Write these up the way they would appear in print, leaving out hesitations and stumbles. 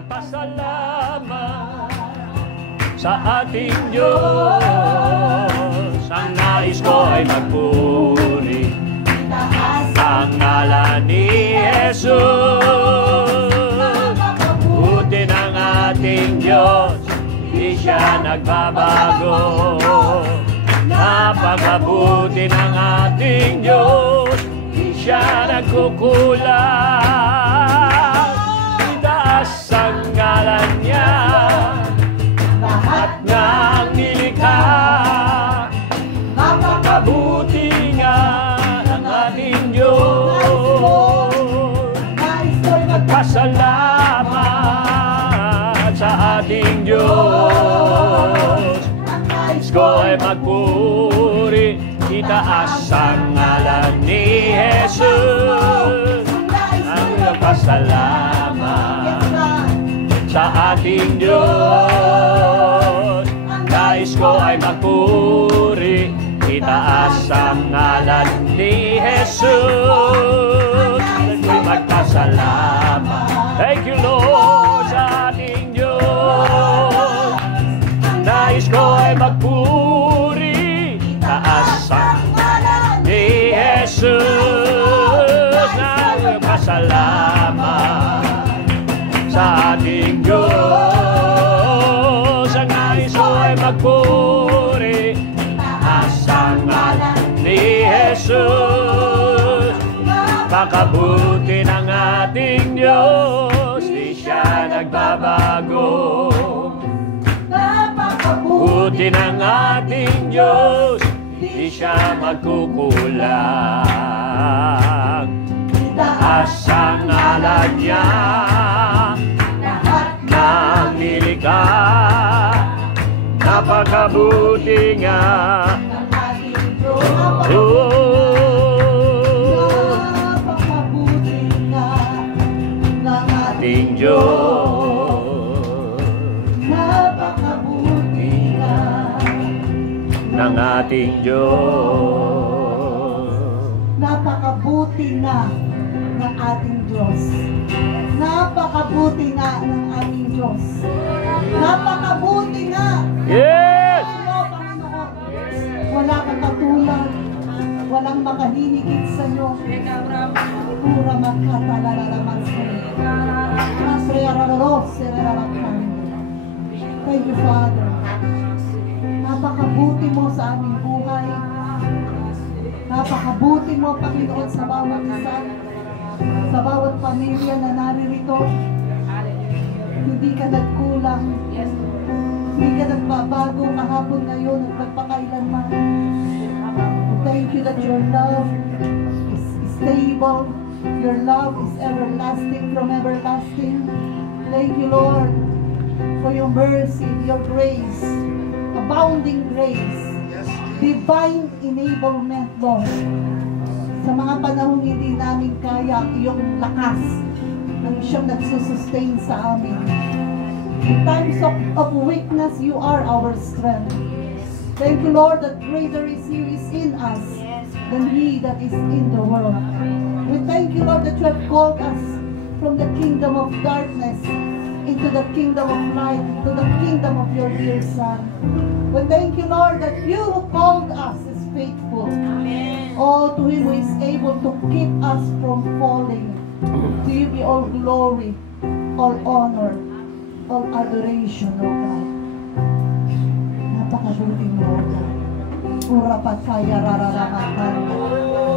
magpasalamat sa ating Diyos. Ang nais ko ay magpuri ang ngalan ni Jesus. Buti ng ating Diyos, di siya nagbabago. Napakabuti ng ating Diyos, di siya nagkukulang. Itaas ang ngalan niya, lahat ng nilikha. Napakabuti nga ng ating Diyos. Magpasalamat sa ating Diyos. Nais ko ay magpuri, itaas ang ngalan ni Jesus. Ang magpasalamat sa ating Diyos. Nais ko ay magpuri, itaas ang ngalan ni Jesus. Ako'y magpasalamat. Thank you, Lord, sa ating Diyos. Nais ko ay magpuri, itaas ang ngalan ni Jesus. Nagpasalamat sa ating Diyos. Ang nais ko ay magpuri, itaas ang ngalan ni Jesus. Napakabuti ng ating Diyos, di siya nagbabago. Napakabuti ng ating Diyos, di siya magkukulang. Itaas ang ngalan niya, lahat ng nilikha. Napakabuti nga ng ating Diyos. Ating Diyos, napakabuti na ng ating Diyos. Napakabuti na ng ating Diyos. Napakabuti na ng ating Diyos. Napakabuti na. Yes! Wala kang katulad. Walang makahihigit sa iyo. Pura magkatalalaman sa iyo. Thank you, Father. Napakabuti mo sa aming buhay. Napakabuti mo, Panginoon, sa bawat isa, sa bawat pamilya na naririto. Hindi ka nagkulang. Hindi ka nagbabago kahapon, ngayon at magpakailanman. Thank you that your love is stable. Your love is everlasting from everlasting. Thank you, Lord, for your mercy, your grace, abounding grace, divine enablement, Lord. Sa mga panahon hindi namin kaya, iyong lakas ng siyang nagsusustain sa amin. In times of weakness, you are our strength. Thank you, Lord, that greater is He is in us than he that is in the world. We thank you, Lord, that you have called us from the kingdom of darkness into the kingdom of light, to the kingdom of your dear Son. We thank you, Lord, that you who called us is faithful. Amen. Oh, to Him who is able to keep us from falling. To you be all glory, all honor, all adoration, O God. Napakabuti mo, O God. Pura pataya rararamakan.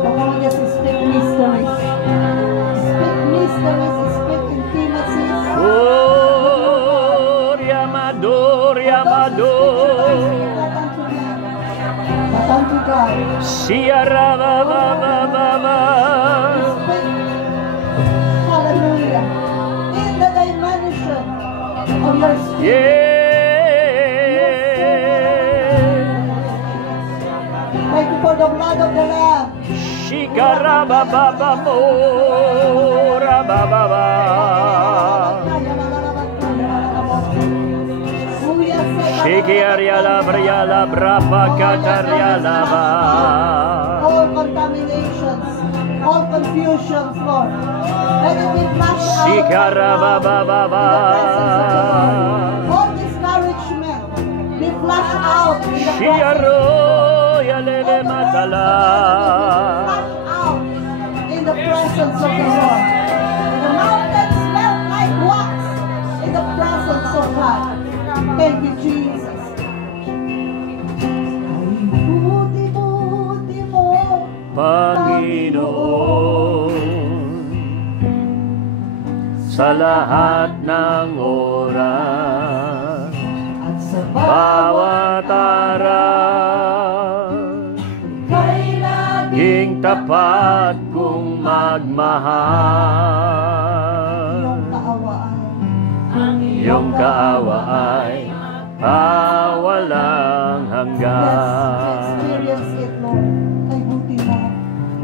Come on, just speak mysteries. Speak mysteries, speak intimacies. Oh, Riamador, Riamador. Thank you, God. Sierra, ba. Hallelujah. In the dimension of your spirit. Yeah. Thank you for the blood of the Lamb. Shikara, ba, mora, ba. Shikiariala, Briala, Brapa, Catariala, ba. All contaminations all confusions, Lord. Let it be flushed out. Shikarabababa. All discouragement be flushed out. Shiaro yalele matala. Flushed out in the presence of the Lord. The mountains melt like wax in the presence of God. Thank you, Jesus. Buti-buti mo, Panginoon, sa lahat ng oras, at sa bawat araw, kay laging tapat kong magmahal. iyong kaawaan. Iyong kaawa ay walang hanggan. Experience it, Lord.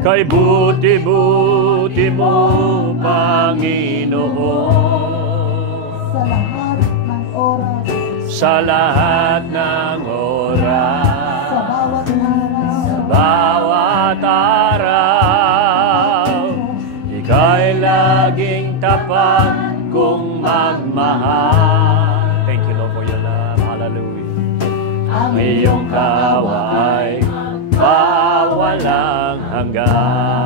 Kay Kay buti mo. buti-buti mo, Panginoon, Sa lahat ng oras. sa lahat ng oras, Sa bawat araw. bawat araw, ika'y laging tapat kong magmahal. Thank you, Lord, for your love. Hallelujah. Ang iyong kaawa ay walang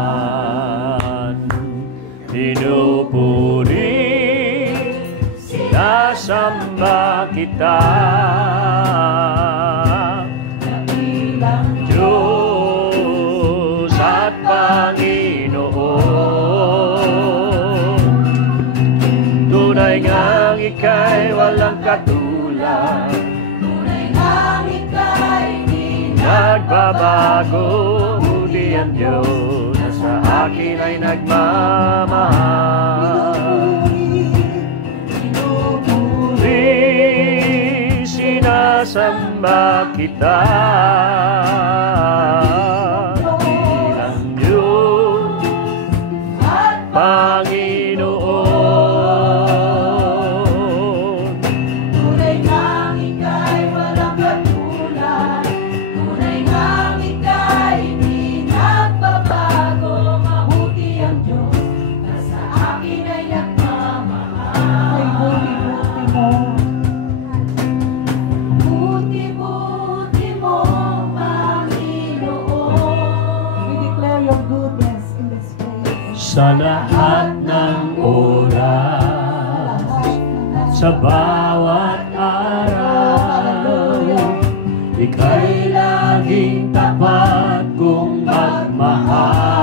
hanggan. Pinupuri, sinasamba kita, dakilang Diyos at Panginoon. Tunay ngang ika'y walang katulad, tunay ngang ika'y di nagbabago. Muli ang Diyos na sa akin ay nagmamahal. Pinupuri, sinasamba kita, dakilang Diyos at Panginoon. Tunay ngang ika'y walang katulad. Tunay ngang ika'y di nagbabago. Mabuti ang Diyos na sa akin ay nagmamahal. Ay buti-buti mo. Buti-buti mo, Panginoon. We declare your goodness in this place. Sa lahat ng oras, sa bawat araw, ika'y laging tapat kong magmahal.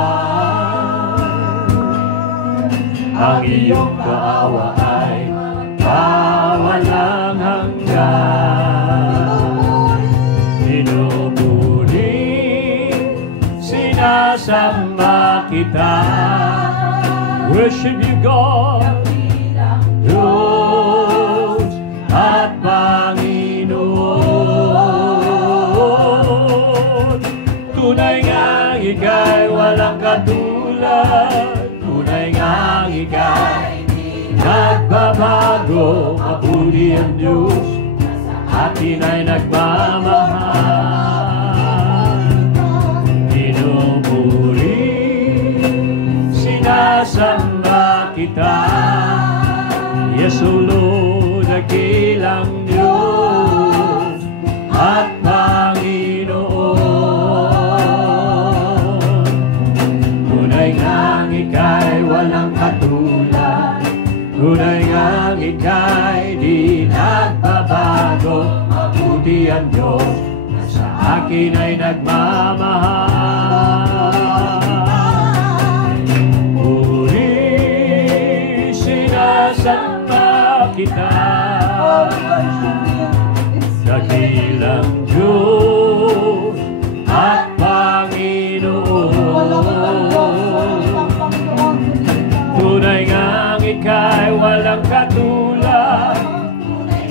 Ang iyong kaawa ay walang hanggan. Pinupuri, sinasamba kita. Worship you, God, Diyos at Panginoon. Tunay ngang ika'y walang katulad, tunay ngang ika'y nagbabago. Mabuti ang Diyos, atin ay nagmamahal. Pinupuri, sinasamba kita, Yesu, dakilang Diyos at Panginoon. Tunay ngang ika'y walang katulad, tunay ngang ika'y di nagbabago. Mabuti ang Diyos na sa akin ay nagmamahal. Sinasamba kita, dakilang Diyos at Panginoon. Tunay ngang ika'y walang katulad,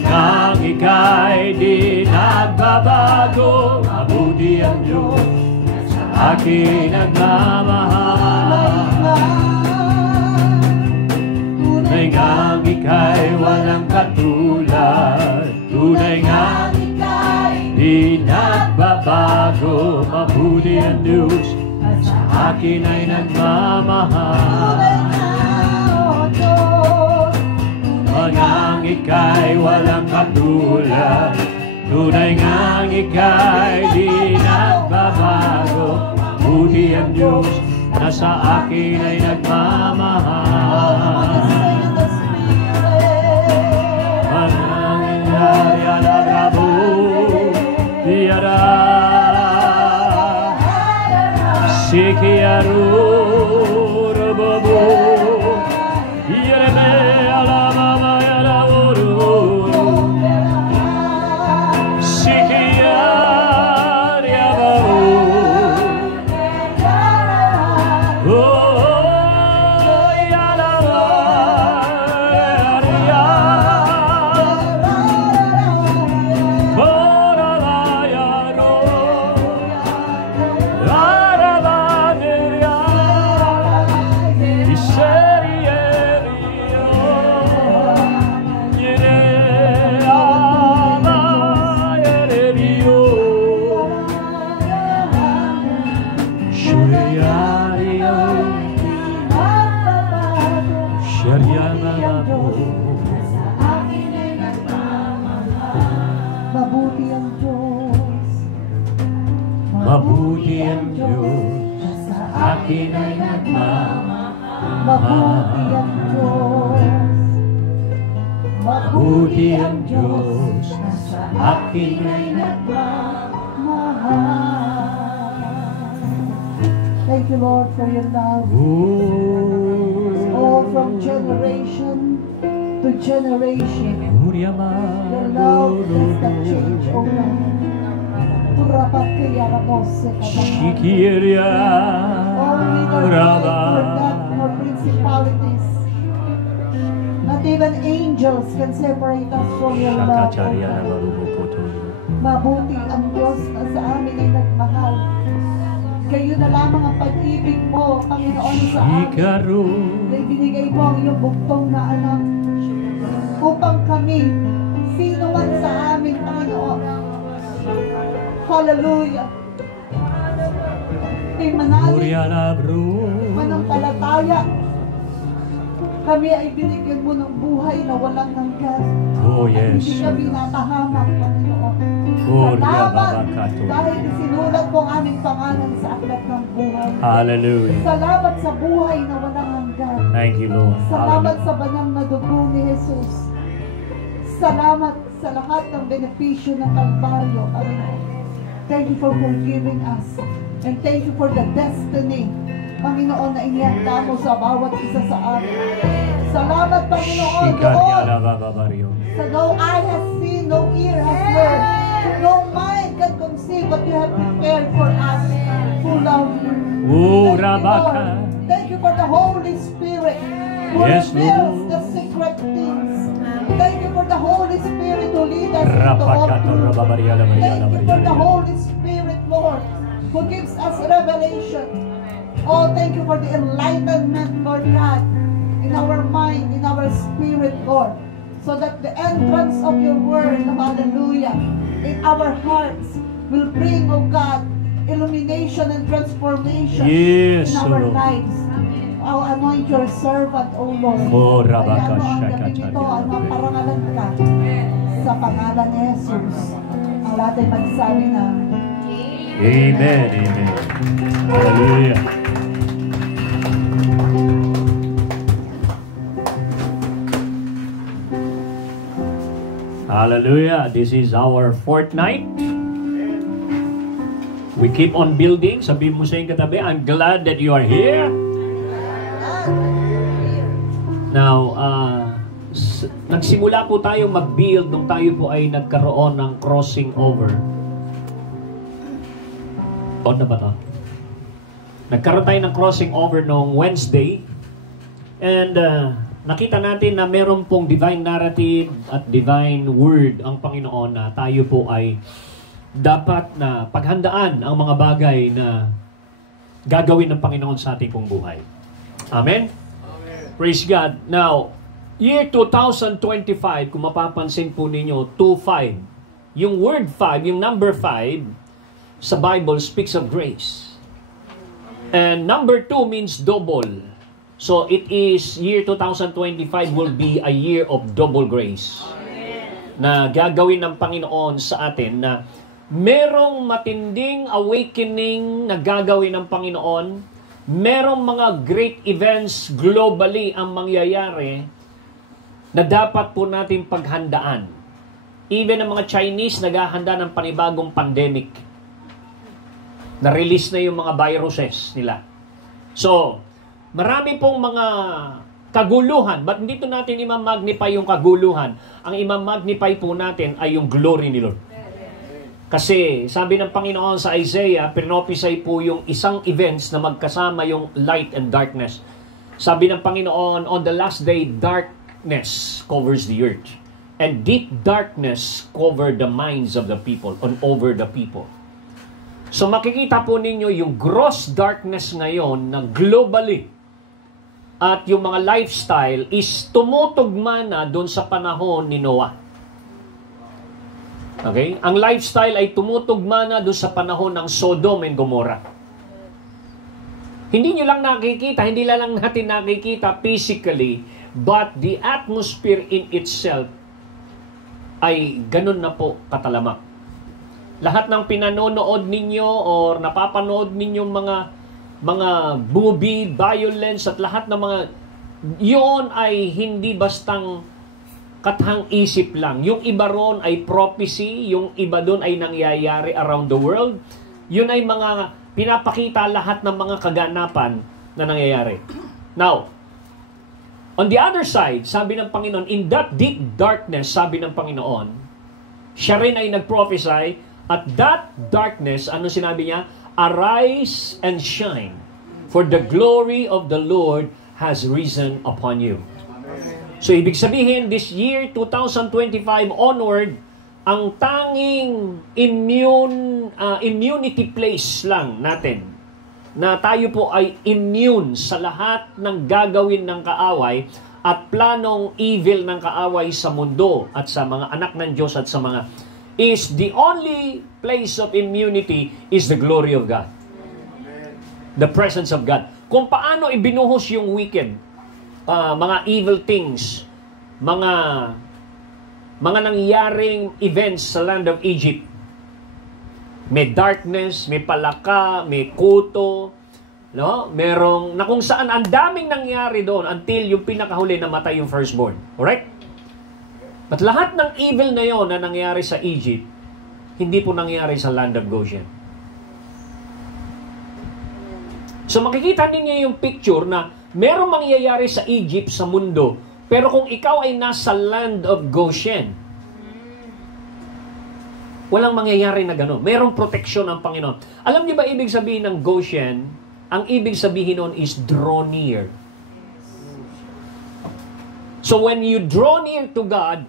ngang ika'y di nagbabago. Mabuti ang Diyos sa akin nagmamahal. Tunay ngang ika'y walang katulad, tunay ngang ika'y di nagbabago. Mabuti ang Diyos sa akin ay nagmamahal. Ngang ika'y walang katulad, tunay ngang ika'y di nagbabago. Buti ang Diyos na sa akin ay nagmamahal. Mabuti ang Diyos sa akin ay nagmamahal. Mabuti ang Diyos. Mabuti ang Diyos na sa akin ay Thank you, Lord, for your love. Oh, from generation to generation, your love does not change, oh God. Shikiria Rava. Nor principalities. Not even angels can separate us from your love. Mabuti ang Diyos na sa amin ay nagmahal. Kayo na lamang ang pag-ibig mo, Panginoon, sa amin. Na ibinigay mo ang iyong bugtong na anak upang kami, sino man sa amin, Panginoon, hallelujah, ay manampalataya, kami ay binigyan mo ng buhay na walang hanggan. Oh yes. Hindi kami natahamak, Panginoon. Salamat dahil isinulat mo ang aming pangalan sa aklat ng buhay. Hallelujah. Salamat sa buhay na walang hanggan. Thank you, Lord. Salamat sa banal na dugo ni Jesus. Salamat sa lahat ng benepisyo ng Kalbaryo, Panginoon. Thank you for forgiving us. And thank you for the destiny, Panginoon, na inihanda mo sa bawat isa sa amin. Salamat, Panginoon, doon sa no eye has seen, no ear has heard, no mind can conceive what you have prepared for us who love you. Thank you for the Holy Spirit who reveals the secret things. Thank you for the Holy Spirit who leads us into all truth. Thank you for the Holy Spirit, Lord, who gives us revelation. Oh, thank you for the enlightenment, Lord God, in our mind, in our spirit, Lord, so that the entrance of your word, hallelujah, in our hearts will bring, oh God, illumination and transformation in our lives. Oh, anoint your servant, oh Lord. Kaya ano ang gabi nito, ano ang parangalan ka sa pangalan ni Jesus. Ang lahat ay magsabi na Amen, amen. Hallelujah. Hallelujah. This is our fourth night. We keep on building. Sabihin mo sa iyong katabi, I'm glad that you are here. Now, nagsimula po tayo mag-build nung tayo po ay nagkaroon ng crossing over. On na ba ito? Nagkaroon tayo ng crossing over noong Wednesday. And nakita natin na meron pong divine narrative at divine word ang Panginoon na tayo po ay dapat na paghandaan ang mga bagay na gagawin ng Panginoon sa ating pong buhay. Amen? Amen. Praise God. Now, year 2025, kung mapapansin po ninyo, 2-5. Yung word 5, yung number 5, sa Bible speaks of grace. And number 2 means double. So it is year 2025 will be a year of double grace. Na gagawin ng Panginoon sa atin na merong matinding awakening na gagawin ng Panginoon. Merong mga great events globally ang mangyayari na dapat po natin paghandaan. Even ang mga Chinese naghahanda ng panibagong pandemic. Na-release na yung mga viruses nila. So, marami pong mga kaguluhan. But dito natin imamagnify yung kaguluhan. Ang imamagnify po natin ay yung glory ni Lord. Kasi sabi ng Panginoon sa Isaiah, pinopisay po yung isang events na magkasama yung light and darkness. Sabi ng Panginoon, on the last day, darkness covers the earth. And deep darkness cover the minds of the people, over the people. So makikita po ninyo yung gross darkness ngayon na globally at yung mga lifestyle is tumutugma na doon sa panahon ni Noah. Okay? Ang lifestyle ay tumutugma na doon sa panahon ng Sodom and Gomorrah. Hindi nyo lang nakikita, hindi lang natin nakikita physically, but the atmosphere in itself ay ganun na po katalamak. Lahat ng pinanonood ninyo or napapanood ninyong mga movie, violence at lahat ng mga yon ay hindi bastang katang isip lang. Yung iba ron ay prophecy, yung iba doon ay nangyayari around the world. Yun ay mga pinapakita lahat ng mga kaganapan na nangyayari. Now, on the other side, sabi ng Panginoon, in that deep darkness, sabi ng Panginoon, siya rin ay nag-prophesy, at that darkness, ano sinabi niya? Arise and shine, for the glory of the Lord has risen upon you. So, ibig sabihin, this year, 2025 onward, ang tanging immunity place lang natin, na tayo po ay immune sa lahat ng gagawin ng kaaway at planong evil ng kaaway sa mundo at sa mga anak ng Diyos at sa mga, is the only place of immunity is the glory of God. The presence of God. Kung paano ibinuhos yung wicked, mga evil things, mga nangyaring events sa land of Egypt. May darkness, may palaka, may kuto, no? Merong, na kung saan ang daming nangyari doon until yung pinakahuli namatay yung firstborn. Alright? But lahat ng evil na yon na nangyari sa Egypt, hindi po nangyari sa land of Goshen. So makikita ninyo yung picture na merong mangyayari sa Egypt, sa mundo, pero kung ikaw ay nasa land of Goshen, walang mangyayari na gano'n. Merong proteksyon ng Panginoon. Alam niyo ba ibig sabihin ng Goshen? Ang ibig sabihin nun is draw near. So when you draw near to God,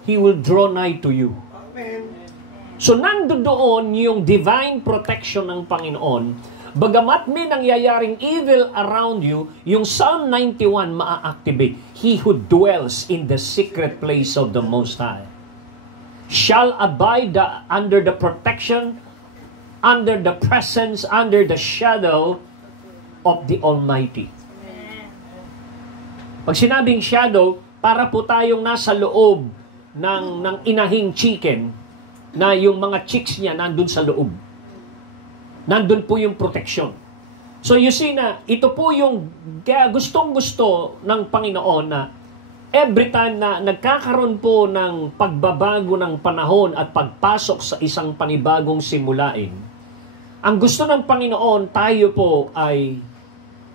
He will draw nigh to you. So nandoon yung divine protection ng Panginoon. Bagamat may nangyayaring evil around you, yung Psalm 91 maa-activate. He who dwells in the secret place of the Most High shall abide under the protection, under the presence, under the shadow of the Almighty. Pag sinabing shadow, para po tayong nasa loob ng inahing chicken na yung mga chicks niya nandun sa loob. Nandun po yung protection. So you see na, ito po yung gustong-gusto ng Panginoon na every time na nagkakaroon po ng pagbabago ng panahon at pagpasok sa isang panibagong simulain, ang gusto ng Panginoon, tayo po ay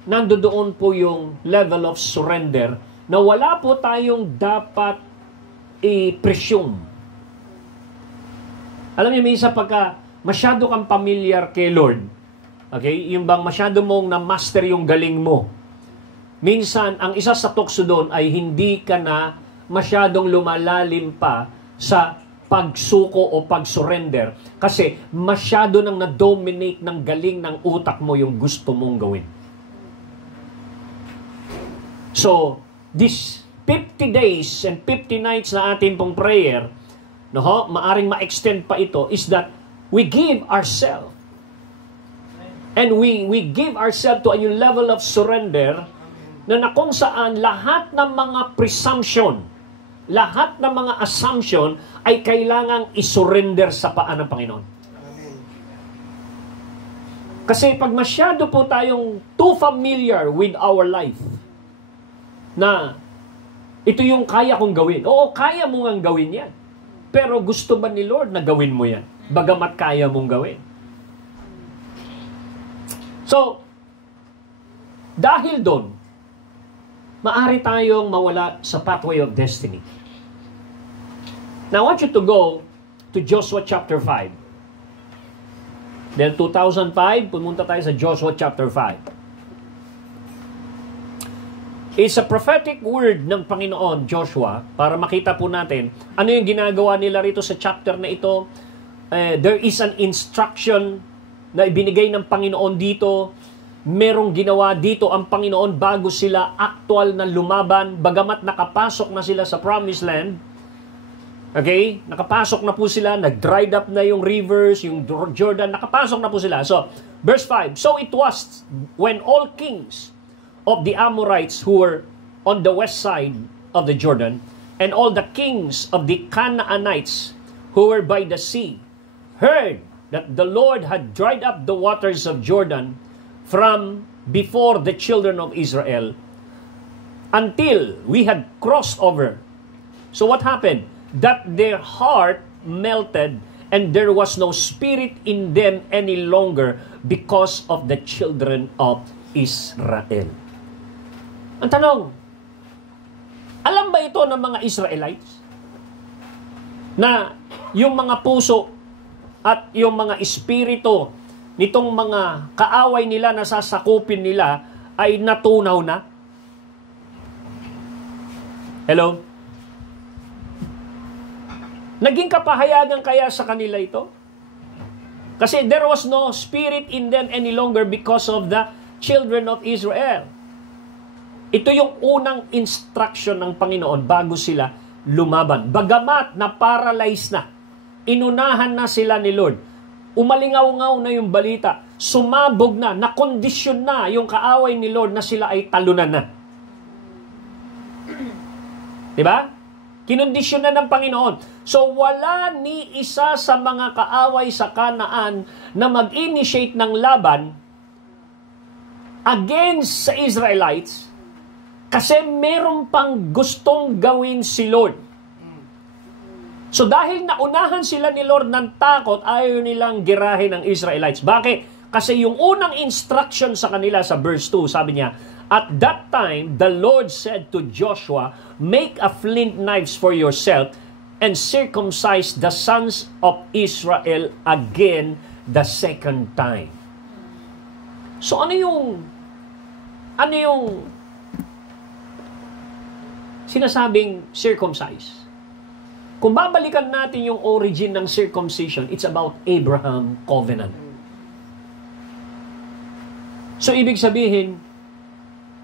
nandoon po yung level of surrender na wala po tayong dapat i-presume. Alam niyo, minsan pagka masyado kang familiar kay Lord, okay? Yung bang masyado mong na-master yung galing mo. Minsan, ang isa sa tukso doon ay hindi ka na masyadong lumalalim pa sa pagsuko o pag-surrender kasi masyado nang na-dominate ng galing ng utak mo yung gusto mong gawin. So, this 50 days and 50 nights na ating pong prayer, maaring ma-extend pa ito, is that we give ourselves And we give ourselves to a new level of surrender na kung saan lahat ng mga presumption, lahat ng mga assumption ay kailangang isurrender sa paan ng Panginoon. Kasi pag masyado po tayong too familiar with our life, na ito yung kaya kong gawin. Oo, kaya mo ngang gawin yan. Pero gusto ba ni Lord na gawin mo yan? Bagamat kaya mong gawin. So, dahil doon, maaari tayong mawala sa pathway of destiny. Now, I want you to go to Joshua chapter 5. Then 2005, pumunta tayo sa Joshua chapter 5. It's a prophetic word ng Panginoon, Joshua, para makita po natin ano yung ginagawa nila rito sa chapter na ito. There is an instruction na ibinigay ng Panginoon dito. Merong ginawa dito ang Panginoon bago sila actual na lumaban, bagamat nakapasok na sila sa promised land. Okay? Nakapasok na po sila, nag-dried up na yung rivers, yung Jordan, nakapasok na po sila. So, verse 5, so it was when all kings of the Amorites who were on the west side of the Jordan, and all the kings of the Canaanites who were by the sea, heard that the Lord had dried up the waters of Jordan from before the children of Israel, until we had crossed over. So what happened? That their heart melted, and there was no spirit in them any longer because of the children of Israel. Ang tanong, alam ba ito ng mga Israelites? Na yung mga puso at yung mga espiritu nitong mga kaaway nila na sasakupin nila ay natunaw na? Hello? Naging kapahayagan kaya sa kanila ito? Kasi there was no spirit in them any longer because of the children of Israel. Ito yung unang instruction ng Panginoon bago sila lumaban. Bagamat na paralyzed na, inunahan na sila ni Lord, umalingaw-ngaw na yung balita, sumabog na, nakondisyon na yung kaaway ni Lord na sila ay talunan na. Diba? Kinondisyon na ng Panginoon. So, wala ni isa sa mga kaaway sa Kanaan na mag-initiate ng laban against sa Israelites kasi meron pang gustong gawin si Lord. So, dahil naunahan sila ni Lord ng takot, ayaw nilang girahin ang Israelites. Bakit? Kasi yung unang instruction sa kanila sa verse 2, sabi niya, at that time, the Lord said to Joshua, make a flint knives for yourself and circumcise the sons of Israel again the second time. So ano yung sinasabing circumcise? Kung babalikan natin yung origin ng circumcision, it's about Abraham covenant. So ibig sabihin,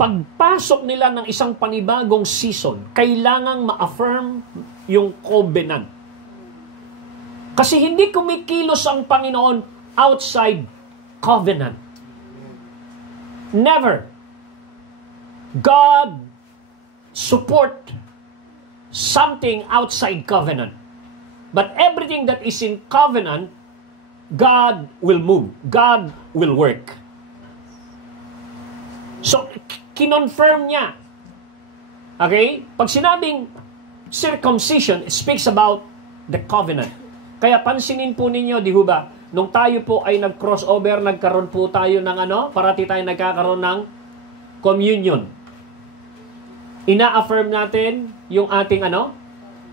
pagpasok nila ng isang panibagong season, kailangang ma-affirm yung covenant. Kasi hindi kumikilos ang Panginoon outside covenant. Never. God support something outside covenant. But everything that is in covenant, God will move. God will work. So, kinonfirm niya. Okay? Pag sinabing circumcision, it speaks about the covenant. Kaya pansinin po ninyo, di ba, nung tayo po ay nag-crossover, nagkaroon po tayo ng parati tayo nagkakaroon ng communion. Ina-affirm natin yung ating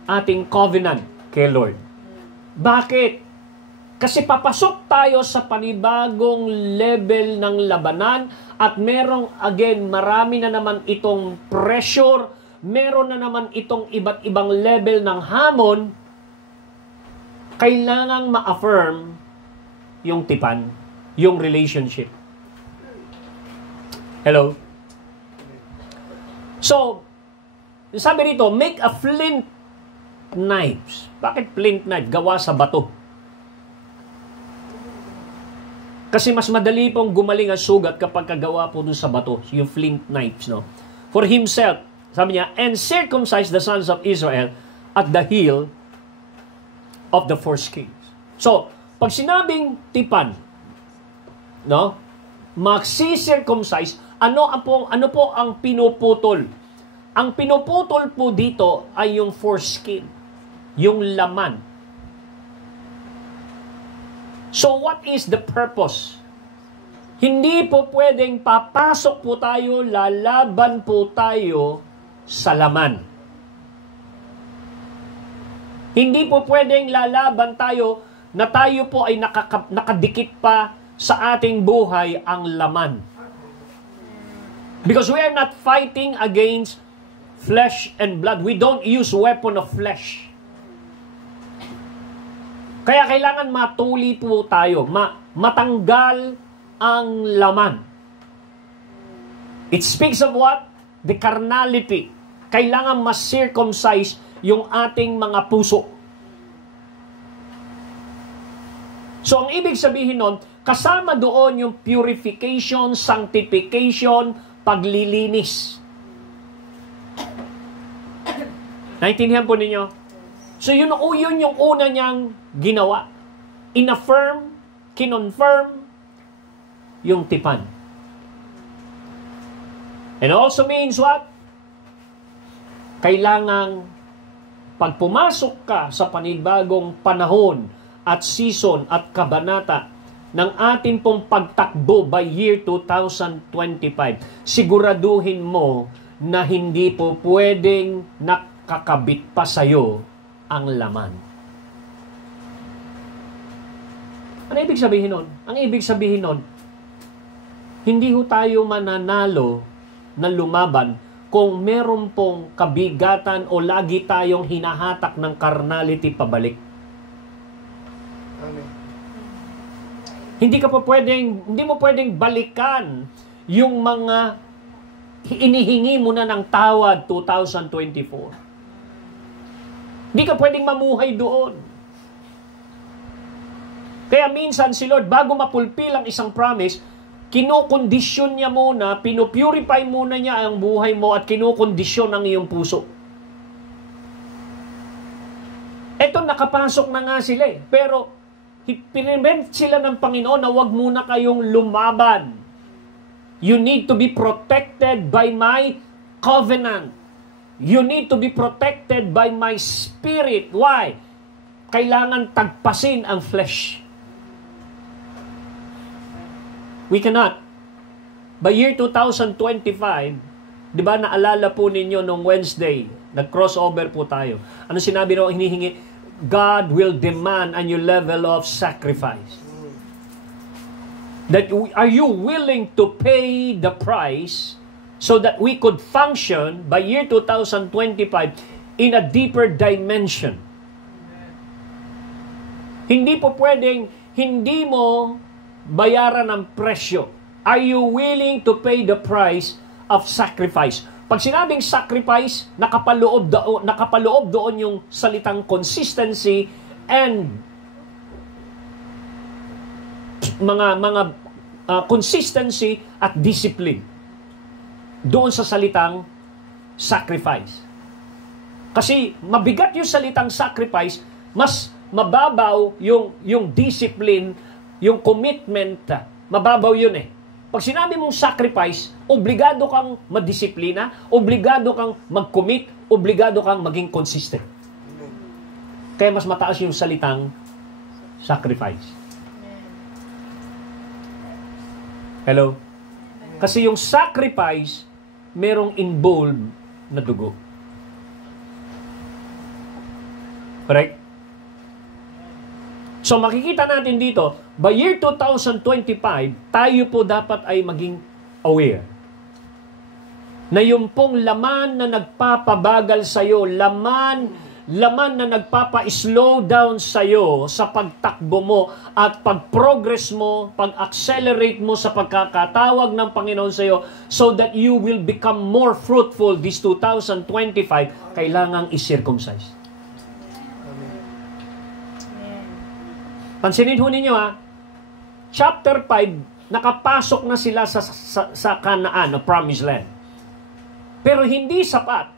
ating covenant kay Lord. Bakit? Kasi papasok tayo sa panibagong level ng labanan at merong, again, marami na naman itong pressure, meron na naman itong iba't ibang level ng hamon, kailangang ma-affirm yung tipan, yung relationship. Hello? So, sabi rito, make a flint knives. Bakit flint knife? Gawa sa bato. Kasi mas madali pong gumaling ang sugat kapag kagawa po dun sa bato, yung flint knives, no? For himself, sabi niya, and circumcise the sons of Israel at the heel of the foreskins. So, pag sinabing tipan, no? Magsi-circumcise, ano po ang pinuputol? Ang pinuputol po dito ay yung foreskin, yung laman. So what is the purpose? Hindi po pwedeng papasok po tayo, lalaban po tayo sa laman. Hindi po pwedeng lalaban tayo na tayo po ay nakadikit pa sa ating buhay ang laman. Because we are not fighting against flesh and blood. We don't use weapon of flesh. Kaya kailangan matuli po tayo, matanggal ang laman. It speaks of what? The carnality. Kailangan mas-circumcise yung ating mga puso. So, ang ibig sabihin nun, kasama doon yung purification, sanctification, paglilinis. Naintindihan po ninyo? So, yun yung una niyang ginawa. In-affirm, kinonfirm, yung tipan. And also means what? Kailangang pag pumasok ka sa panibagong panahon at season at kabanata ng ating pong pagtakbo by year 2025, siguraduhin mo na hindi po pwedeng nakakabit pa sa'yo ang laman. Ano ibig sabihin nun? Ang ibig sabihin nun, hindi ho tayo mananalo na lumaban kung meron pong kabigatan o lagi tayong hinahatak ng carnality pabalik. Amen. Hindi mo pwedeng balikan yung mga inihingi mo na ng tawad 2024. Hindi ka pwedeng mamuhay doon. Kaya minsan si Lord, bago mapulpil ang isang promise, kinokondisyon niya muna, pinupurify muna niya ang buhay mo at kinokondisyon ang iyong puso. Eto, nakapasok na nga sila eh. Pero, pinrevent sila ng Panginoon na wag muna kayong lumaban. You need to be protected by my covenant. You need to be protected by my spirit. Why? Kailangan tagpasin ang flesh. We cannot. By year 2025, di ba naalala po ninyo nung Wednesday, nag-crossover po tayo. Ano sinabi nung hinihingi? God will demand a new level of sacrifice. That are you willing to pay the price so that we could function by year 2025 in a deeper dimension? Hindi po pwedeng hindi mo bayaran ng presyo. Are you willing to pay the price of sacrifice? Pag sinabing sacrifice, nakapaloob doon yung salitang consistency and mga consistency at discipline doon sa salitang sacrifice. Kasi mabigat yung salitang sacrifice, mas mababaw yung discipline, yung commitment, mababaw yun eh. Pag sinabi mong sacrifice, obligado kang madisiplina, obligado kang mag-commit, obligado kang maging consistent. Kaya mas mataas yung salitang sacrifice. Hello? Kasi yung sacrifice, merong involved na dugo. Correct? So makikita natin dito, by year 2025, tayo po dapat ay maging aware na yung pong laman na nagpapabagal sa'yo, laman na nagpapa-slow down sa'yo sa pagtakbo mo at pag-progress mo, pag-accelerate mo sa pagkakatawag ng Panginoon sa'yo so that you will become more fruitful this 2025, kailangang i-circumcise. Pansinin ho ninyo ha, chapter 5, nakapasok na sila sa Canaan, o Promised Land. Pero hindi sapat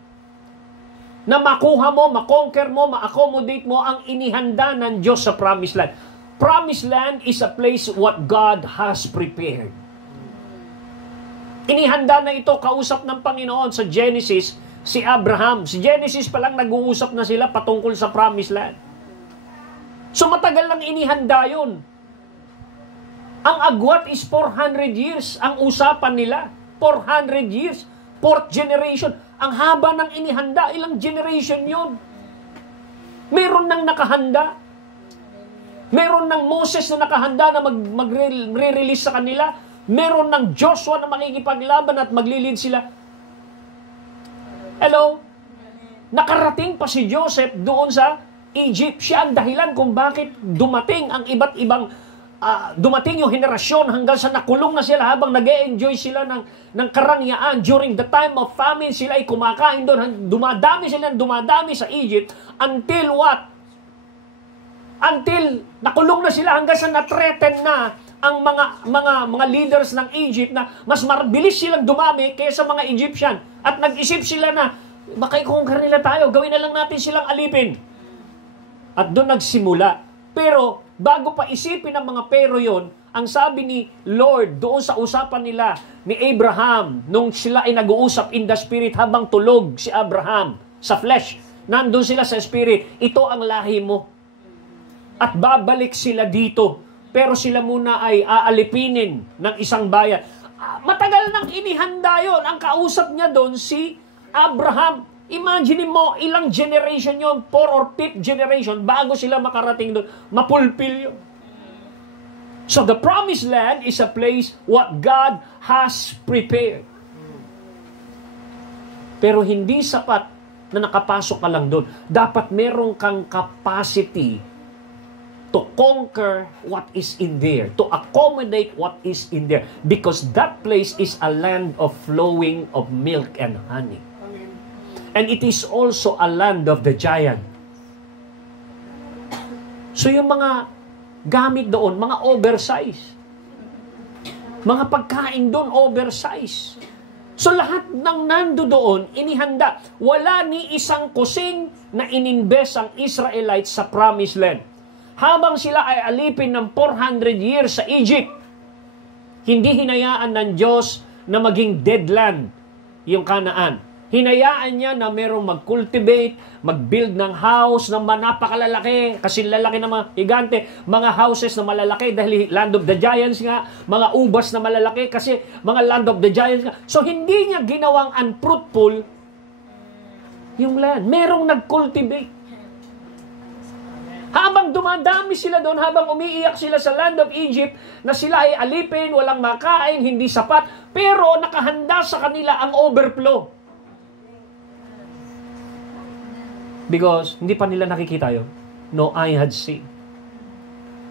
na makuha mo, makonquer mo, ma-accommodate mo ang inihanda ng Diyos sa Promised Land. Promised Land is a place what God has prepared. Inihanda na ito, kausap ng Panginoon sa Genesis, si Abraham. Si Genesis pa lang nag-uusap na sila patungkol sa Promised Land. So matagal lang inihanda yun. Ang agwat is 400 years. Ang usapan nila, 400 years. 4th generation. Ang haba ng inihanda, ilang generation yun. Meron nang nakahanda. Meron ng Moses na nakahanda na magre-release sa kanila. Meron ng Joshua na makikipaglaban at maglilid sila. Hello? Nakarating pa si Joseph doon sa Egypt. Siya ang dahilan kung bakit dumating ang iba't ibang dumating yung henerasyon hanggang sa nakulong na sila habang nag-e-enjoy sila ng karangyaan. During the time of famine, sila ay kumakain doon. Dumadami sa Egypt until what? Until nakulong na sila hanggang sa na-threaten na ang mga leaders ng Egypt na mas mabilis silang dumami kaysa mga Egyptian. At nag-isip sila na baka i-conquer nila tayo, gawin na lang natin silang alipin. At doon nagsimula. Pero bago pa isipin ng mga pero yon, ang sabi ni Lord doon sa usapan nila ni Abraham, nung sila ay nag-uusap in the spirit habang tulog si Abraham sa flesh, nandun sila sa spirit, ito ang lahi mo. At babalik sila dito. Pero sila muna ay aalipinin ng isang bayan. Matagal nang inihanda yon. Ang kausap niya doon si Abraham. Imagine mo, ilang generation yon, 4 or 5th generation, bago sila makarating doon. Mapulpil yun. So the Promised Land is a place what God has prepared. Pero hindi sapat na nakapasok ka lang doon. Dapat meron kang capacity to conquer what is in there, to accommodate what is in there. Because that place is a land of flowing of milk and honey. And it is also a land of the giant. So yung mga gamit doon, mga oversize. Mga pagkain doon, oversize. So lahat ng nando doon, inihanda. Wala ni isang kusing na ininvest ang Israelites sa Promised Land. Habang sila ay alipin ng 400 years sa Egypt, hindi hinayaan ng Diyos na maging dead land yung Canaan. Hinayaan niya na merong mag-cultivate, mag-build ng house na napakalalaki, kasi lalaki ng mga higante, mga houses na malalaki dahil land of the giants nga, mga ubas na malalaki kasi mga land of the giants nga. So hindi niya ginawang unfruitful yung land. Merong nag-cultivate. Habang dumadami sila doon, habang umiiyak sila sa land of Egypt, na sila ay alipin, walang makain, hindi sapat, pero nakahanda sa kanila ang overflow. Because hindi pa nila nakikita yun. No eye had seen.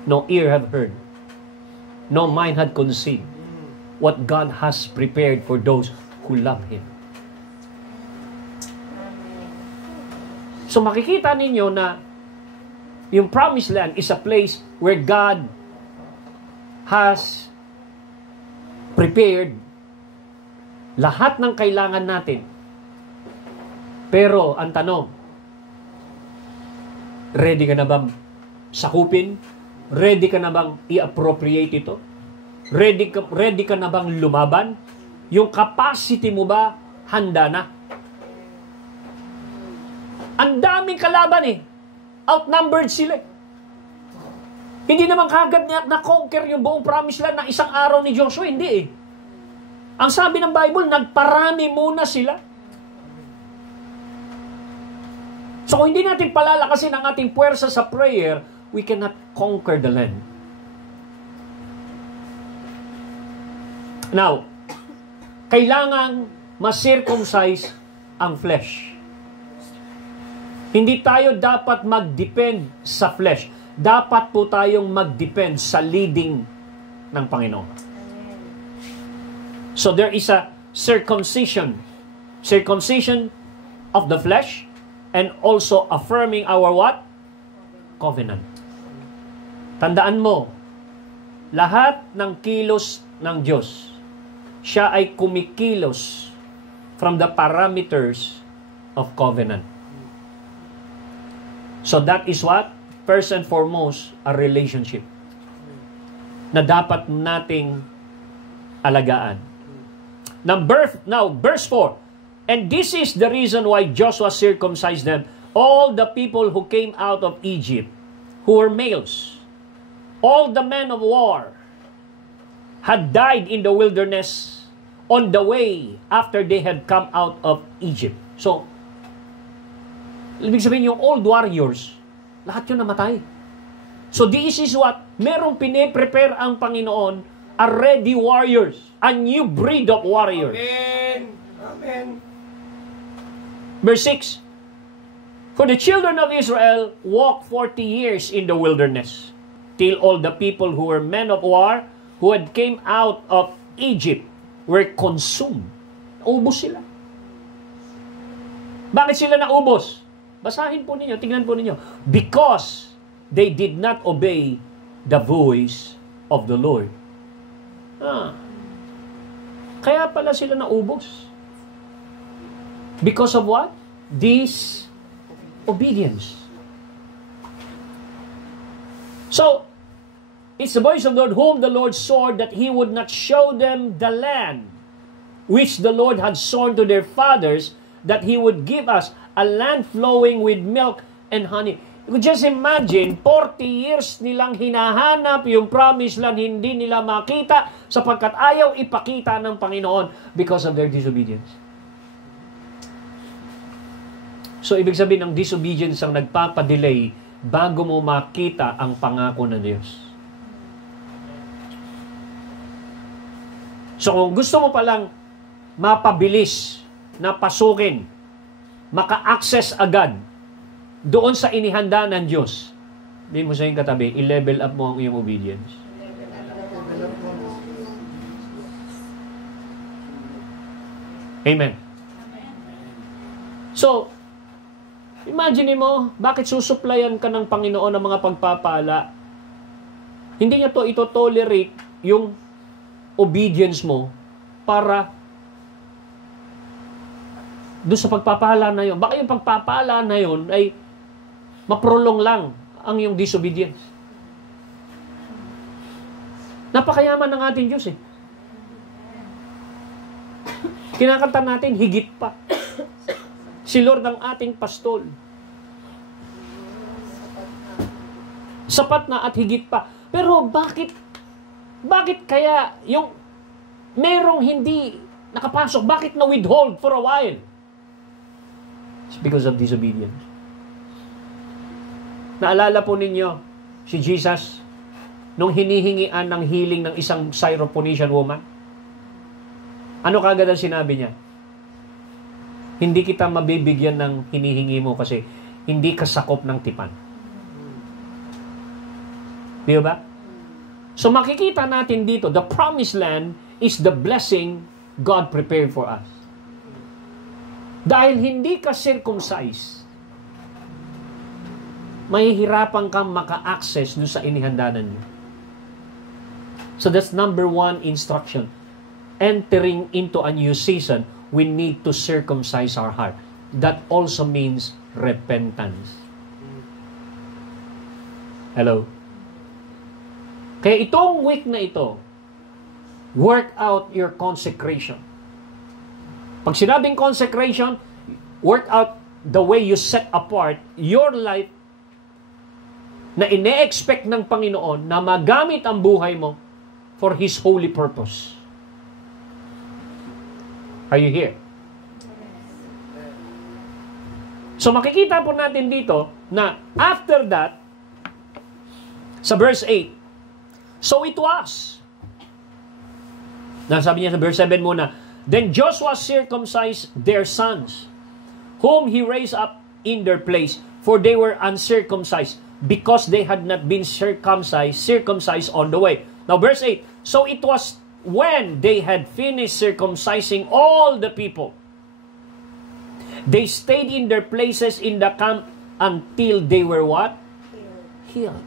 No ear have heard. No mind had conceived what God has prepared for those who love Him. So makikita ninyo na yung Promised Land is a place where God has prepared lahat ng kailangan natin. Pero ang tanong, ready ka na bang sakupin? Ready ka na bang i-appropriate ito? Ready ka na bang lumaban? Yung capacity mo ba handa na? Ang daming kalaban eh. Outnumbered sila. Hindi naman kagad na-conquer yung buong Promised Land na isang araw ni Joshua. Hindi eh. Ang sabi ng Bible, nagparami muna sila. So kung hindi natin palalakasin ang ating puwersa sa prayer, we cannot conquer the land. Now, kailangan ma-circumcise ang flesh. Hindi tayo dapat mag-depend sa flesh. Dapat po tayong mag-depend sa leading ng Panginoon. So there is a circumcision. Circumcision of the flesh, and also affirming our what? Covenant. Tandaan mo, lahat ng kilos ng Diyos, siya ay kumikilos from the parameters of covenant. So that is what? First and foremost, a relationship na dapat nating alagaan. Now, verse 4. And this is the reason why Joshua circumcised them, all the people who came out of Egypt, who were males, all the men of war, had died in the wilderness on the way after they had come out of Egypt. So, ibig sabihin yung old warriors, lahat yun namatay. So this is what, merong pine-prepare ang Panginoon, a ready warriors, a new breed of warriors. Amen. Amen. Verse 6, for the children of Israel walked 40 years in the wilderness, till all the people who were men of war, who had came out of Egypt, were consumed. Naubos sila. Bakit sila naubos? Basahin po ninyo, tingnan po ninyo. Because they did not obey the voice of the Lord. Kaya pala sila naubos. Because of what? Disobedience. So, it's the voice of the Lord whom the Lord swore that He would not show them the land which the Lord had sworn to their fathers that He would give us, a land flowing with milk and honey. You could just imagine, 40 years nilang hinahanap yung promised land, hindi nila makita sapagkat ayaw ipakita ng Panginoon because of their disobedience. So, ibig sabihin, ang disobedience ang nagpapadelay bago mo makita ang pangako ng Diyos. So, kung gusto mo palang mapabilis na pasukin, maka-access agad doon sa inihanda ng Diyos, hindi mo sa iyong katabi, i-level up mo ang iyong obedience. Amen. So, imagine mo, bakit susuplayan ka ng Panginoon ng mga pagpapala? Hindi niya to ito-tolerate yung obedience mo para doon sa pagpapala na yun. Baka yung pagpapala na yun ay maprolong lang ang iyong disobedience. Napakayaman ng ating Diyos eh. Kinakanta natin, higit pa. Si Lord ang ating pastol. Sapat na at higit pa. Pero bakit kaya yung merong hindi nakapasok, bakit na-withhold for a while? It's because of disobedience. Naalala po ninyo si Jesus nung hinihingian ng healing ng isang Syrophoenician woman? Ano kagad ang sinabi niya? Hindi kita mabibigyan ng hinihingi mo kasi hindi ka sakop ng tipan. Di ba? So makikita natin dito, the promised land is the blessing God prepared for us. Dahil hindi ka circumcised, mahihirapan kang maka-access doon sa inihandanan niyo. So that's number 1 instruction. Entering into a new season, we need to circumcise our heart. That also means repentance. Hello? Kaya itong week na ito, work out your consecration. Pag sinabing consecration, work out the way you set apart your life na ine-expect ng Panginoon na magamit ang buhay mo for His holy purpose. Are you here? So makikita po natin dito na after that, sa verse 8, so it was. Nasabi niya sa verse 7 muna, then Joshua circumcised their sons, whom he raised up in their place, for they were uncircumcised, because they had not been circumcised on the way. Now verse 8, so it was when they had finished circumcising all the people, they stayed in their places in the camp until they were what? Healed.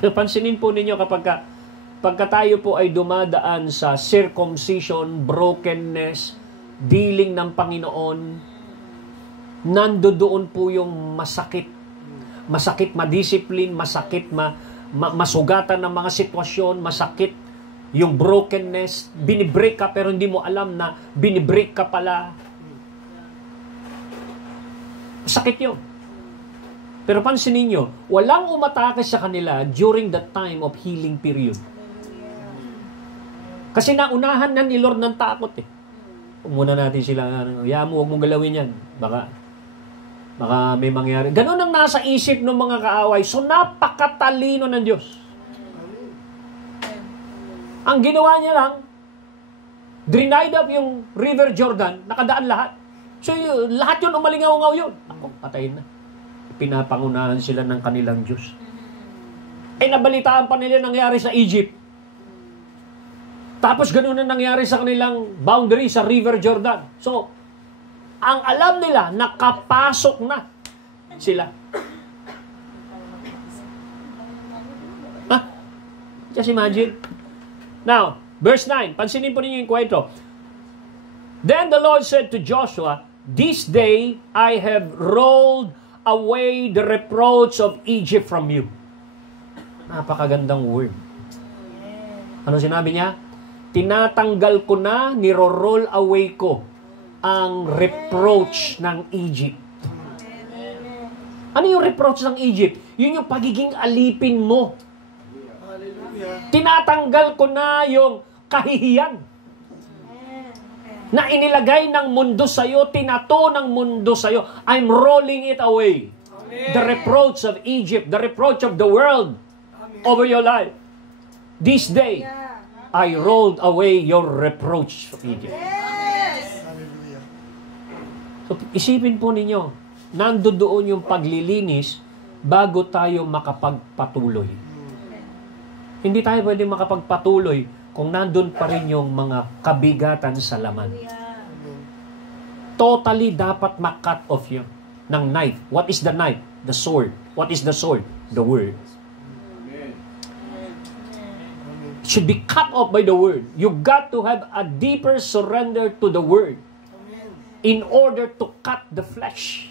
Pansinin po ninyo pagka tayo po ay dumadaan sa circumcision, brokenness, dealing ng Panginoon, nandoon po yung masakit. Masakit madisiplin, masakit masugatan ng mga sitwasyon, masakit yung brokenness, binibreak ka pero hindi mo alam na binibreak ka pala. Sakit yun. Pero pansinin nyo, walang umatake sa kanila during the time of healing period. Kasi naunahan na ni Lord ng takot eh. Huwag muna natin sila, huwag mong galawin yan. Baka may mangyari. Ganun ang nasa isip ng mga kaaway. So napakatalino ng Diyos. Ang ginawa niya lang, denied up yung River Jordan, nakadaan lahat. So lahat yun, umalingaw-ngaw yun. Ako, patayin na. Pinapangunahan sila ng kanilang Diyos. Nabalitaan pa nila nangyari sa Egypt. Tapos ganun na nangyari sa kanilang boundary sa River Jordan. So, ang alam nila, nakapasok na sila. Just imagine. Now, verse 9, pansinin po ninyo yung kwento. Then the Lord said to Joshua, "This day I have rolled away the reproach of Egypt from you." Napakagandang word. Ano sinabi niya? Tinatanggal ko na, niro-roll away ko ang reproach ng Egypt. Ano yung reproach ng Egypt? Yun yung pagiging alipin mo. Tinatanggal ko na yung kahihiyan na inilagay ng mundo sa'yo, tinato ng mundo sa'yo. I'm rolling it away. The reproach of Egypt, the reproach of the world over your life. This day, I rolled away your reproach of Egypt. So, isipin po ninyo, nandoon yung paglilinis bago tayo makapagpatuloy. Hindi tayo pwedeng makapagpatuloy kung nandun pa rin yung mga kabigatan sa laman. Totally dapat ma-cut off yun ng knife. What is the knife? The sword. What is the sword? The word. It should be cut off by the word. You got to have a deeper surrender to the word in order to cut the flesh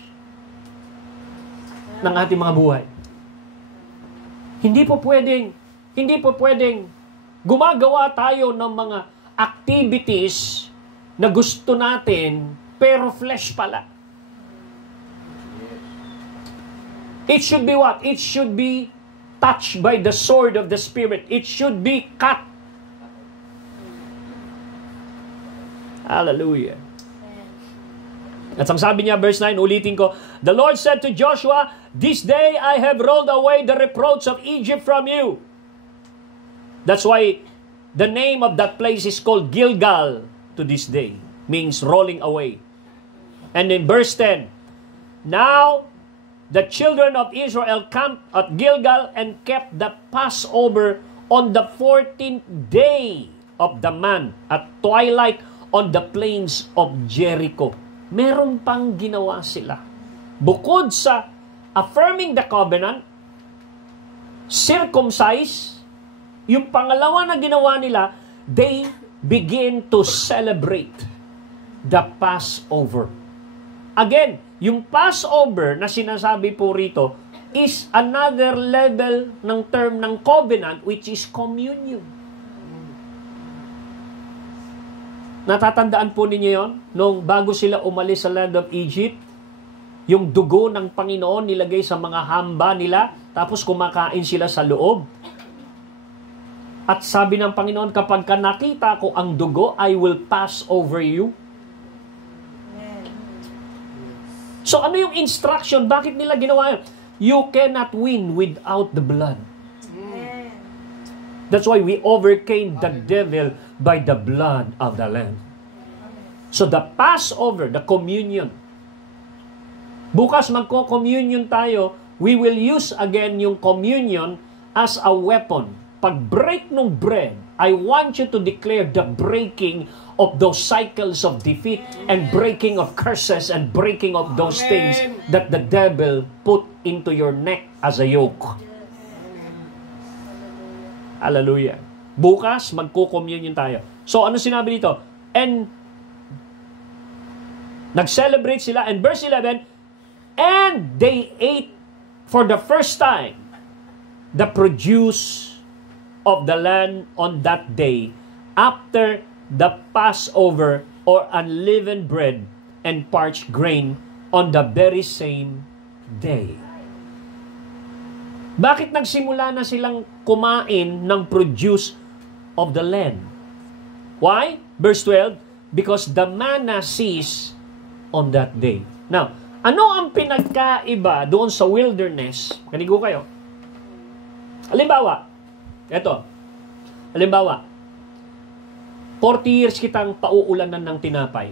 ng ating mga buhay. Hindi po pwedeng gumagawa tayo ng mga activities na gusto natin, pero flesh pala. It should be what? It should be touched by the sword of the Spirit. It should be cut. Hallelujah. At ang sabi niya, verse 9, ulitin ko, "The Lord said to Joshua, this day I have rolled away the reproach of Egypt from you." That's why the name of that place is called Gilgal to this day. Means rolling away. And in verse 10, "Now the children of Israel camped at Gilgal and kept the Passover on the 14th day of the month at twilight on the plains of Jericho." Meron pang ginawa sila. Bukod sa affirming the covenant, circumcise, yung pangalawa na ginawa nila, they begin to celebrate the Passover. Again, yung Passover na sinasabi po rito is another level ng term ng covenant, which is communion. Natatandaan po ninyo yon? Nung bago sila umalis sa land of Egypt, yung dugo ng Panginoon nilagay sa mga hamba nila, tapos kumakain sila sa loob. At sabi ng Panginoon, kapag ka nakita ko ang dugo, I will pass over you. So ano yung instruction? Bakit nila ginawa yun? You cannot win without the blood. That's why we overcame the devil by the blood of the Lamb. So the Passover, the communion. Bukas magko-communion tayo, we will use again yung communion as a weapon. Pag-break ng bread, I want you to declare the breaking of those cycles of defeat and breaking of curses and breaking of those things that the devil put into your neck as a yoke. Hallelujah. Bukas, magko-communion tayo. So, ano sinabi dito? And, nag-celebrate sila. And verse 11, and they ate for the first time the produce of the land on that day after the Passover or unleavened bread and parched grain on the very same day. Bakit nagsimula na silang kumain ng produce of the land? Why? Verse 12, because the manna ceased on that day. Now, ano ang pinagkaiba doon sa wilderness? Kanigo kayo. Halimbawa, 40 years kitang pauulanan ng tinapay.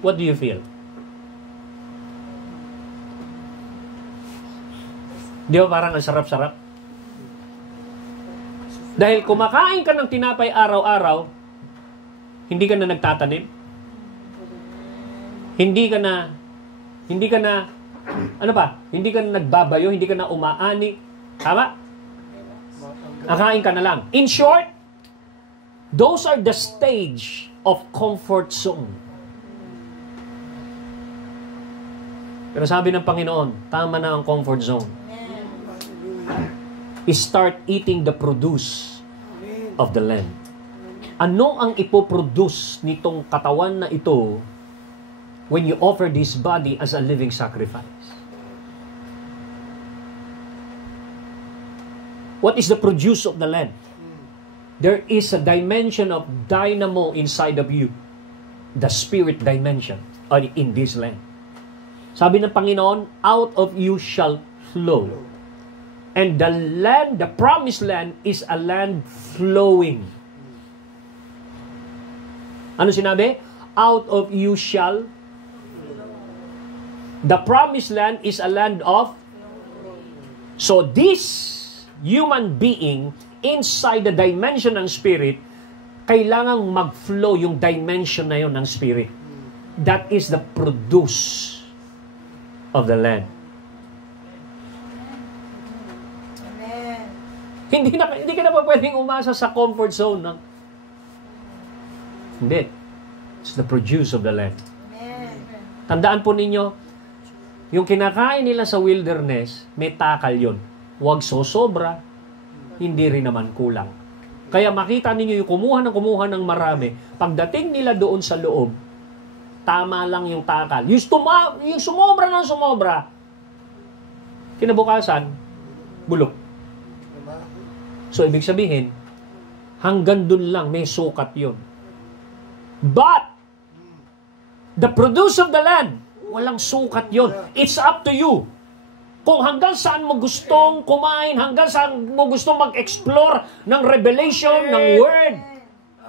What do you feel? Di ba parang ang sarap-sarap? Dahil kumakain ka ng tinapay araw-araw, hindi ka na nagtatanim. Hindi ka na, ano pa? Hindi ka na nagbabayo, hindi ka na umaani. Tama? Nakain ka na lang. In short, those are the stage of comfort zone. Pero sabi ng Panginoon, tama na ang comfort zone. Start eating the produce of the land. Ano ang ipoproduce nitong katawan na ito when you offer this body as a living sacrifice? What is the produce of the land? There is a dimension of dynamo inside of you. The spirit dimension in this land. Sabi ng Panginoon, out of you shall flow. And the land, the promised land, is a land flowing. Ano sinabi? Out of you shall. The promised land is a land of. So this human being inside the dimension ng spirit, kailangang mag-flow yung dimension na yun ng spirit. That is the produce of the land. Hindi ka na pa pwedeng umasa sa comfort zone. No? Hindi. It's the produce of the land. Tandaan po ninyo, yung kinakain nila sa wilderness, may takal yun. Huwag sosobra, hindi rin naman kulang. Kaya makita ninyo yung kumuha ng marami, pagdating nila doon sa loob, tama lang yung takal. Yung sumobra ng sumobra, kinabukasan, bulok. So, ibig sabihin, hanggang dun lang, may sukat yun. But, the produce of the land, walang sukat yun. It's up to you. Kung hanggang saan mo gustong kumain, hanggang saan mo gustong mag-explore ng revelation, ng word.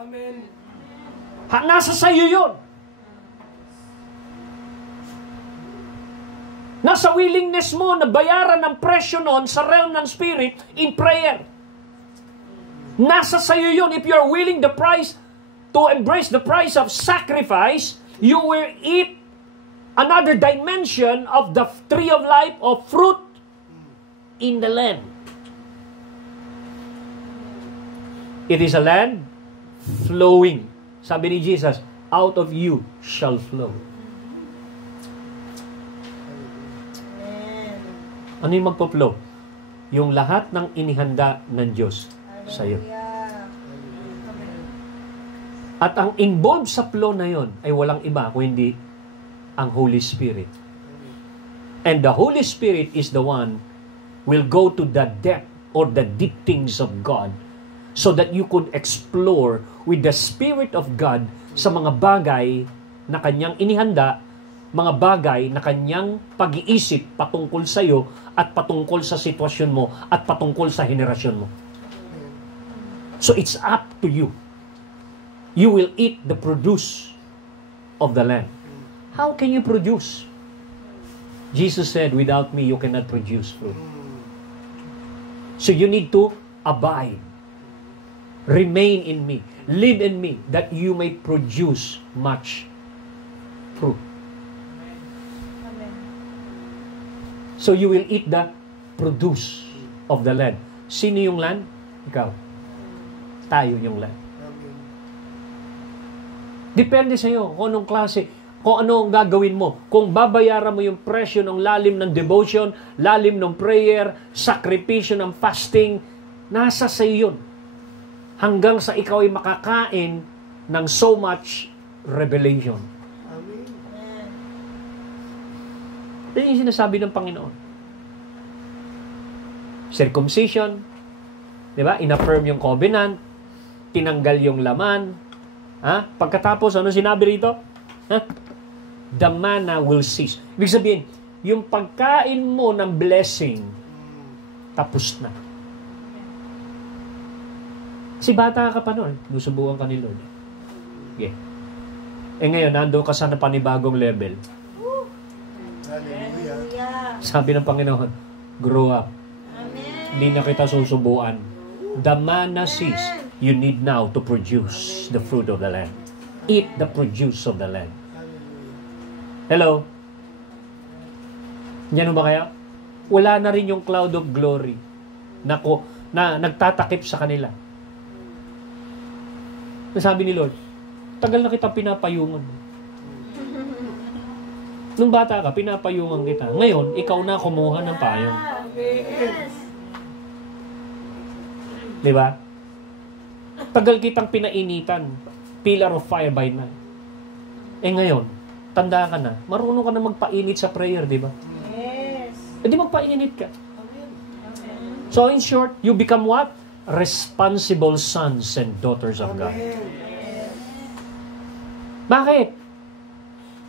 Amen. Nasa sayo yun. Nasa willingness mo na bayaran ng presyo noon sa realm ng spirit in prayer. Nasa sayo yun. If you're willing the price to embrace the price of sacrifice, you will eat another dimension of the tree of life of fruit in the land. It is a land flowing. Sabi ni Jesus, out of you shall flow. Ano yung magpo-flow? Yung lahat ng inihanda ng Diyos sa iyo. At ang involved sa flow na yon ay walang iba kung hindi ang Holy Spirit. And the Holy Spirit is the one will go to the depth or the deep things of God so that you could explore with the Spirit of God sa mga bagay na kanyang inihanda, mga bagay na kanyang pag-iisip patungkol sa iyo at patungkol sa sitwasyon mo at patungkol sa henerasyon mo. So it's up to you. You will eat the produce of the land. How can you produce? Jesus said, without me, you cannot produce fruit. So you need to abide. Remain in me. Live in me, that you may produce much fruit. So you will eat the produce of the land. Sino yung land? Ikaw. tayo yung land. Amen. Depende sa iyo kung anong klase, kung ano ang gagawin mo. Kung babayaran mo yung presyo ng lalim ng devotion, lalim ng prayer, sakripisyo ng fasting, nasa sa iyo yun. Hanggang sa ikaw ay makakain ng so much revelation. Amen. Yan yung sinasabi ng Panginoon. Circumcision, di ba? In-affirm yung covenant, tinanggal yung laman. Ha? Pagkatapos, ano sinabi rito? Ha? The manna will cease. Ibig sabihin, yung pagkain mo ng blessing, tapos na. Kasi bata ka pa noon, nusubukan ka ni Lord. Okay. Eh ngayon, nando ka sa panibagong level. Hallelujah. Sabi ng Panginoon, grow up. Hindi na kita susubuan. The manna cease. You need now to produce the fruit of the land. Eat the produce of the land. Hello? Yan ba kaya? Wala na rin yung cloud of glory na nagtatakip sa kanila. Nasabi ni Lord, tagal na kita pinapayungan. Nung bata ka, pinapayungan kita. Ngayon, ikaw na kumuha ng payong. Di ba? Tagal kitang pinainitan. Pillar of fire by night. Eh ngayon, tanda ka na. Marunong ka na magpainit sa prayer, di ba? Yes. E di magpainit ka. So in short, you become what? Responsible sons and daughters of God. Bakit?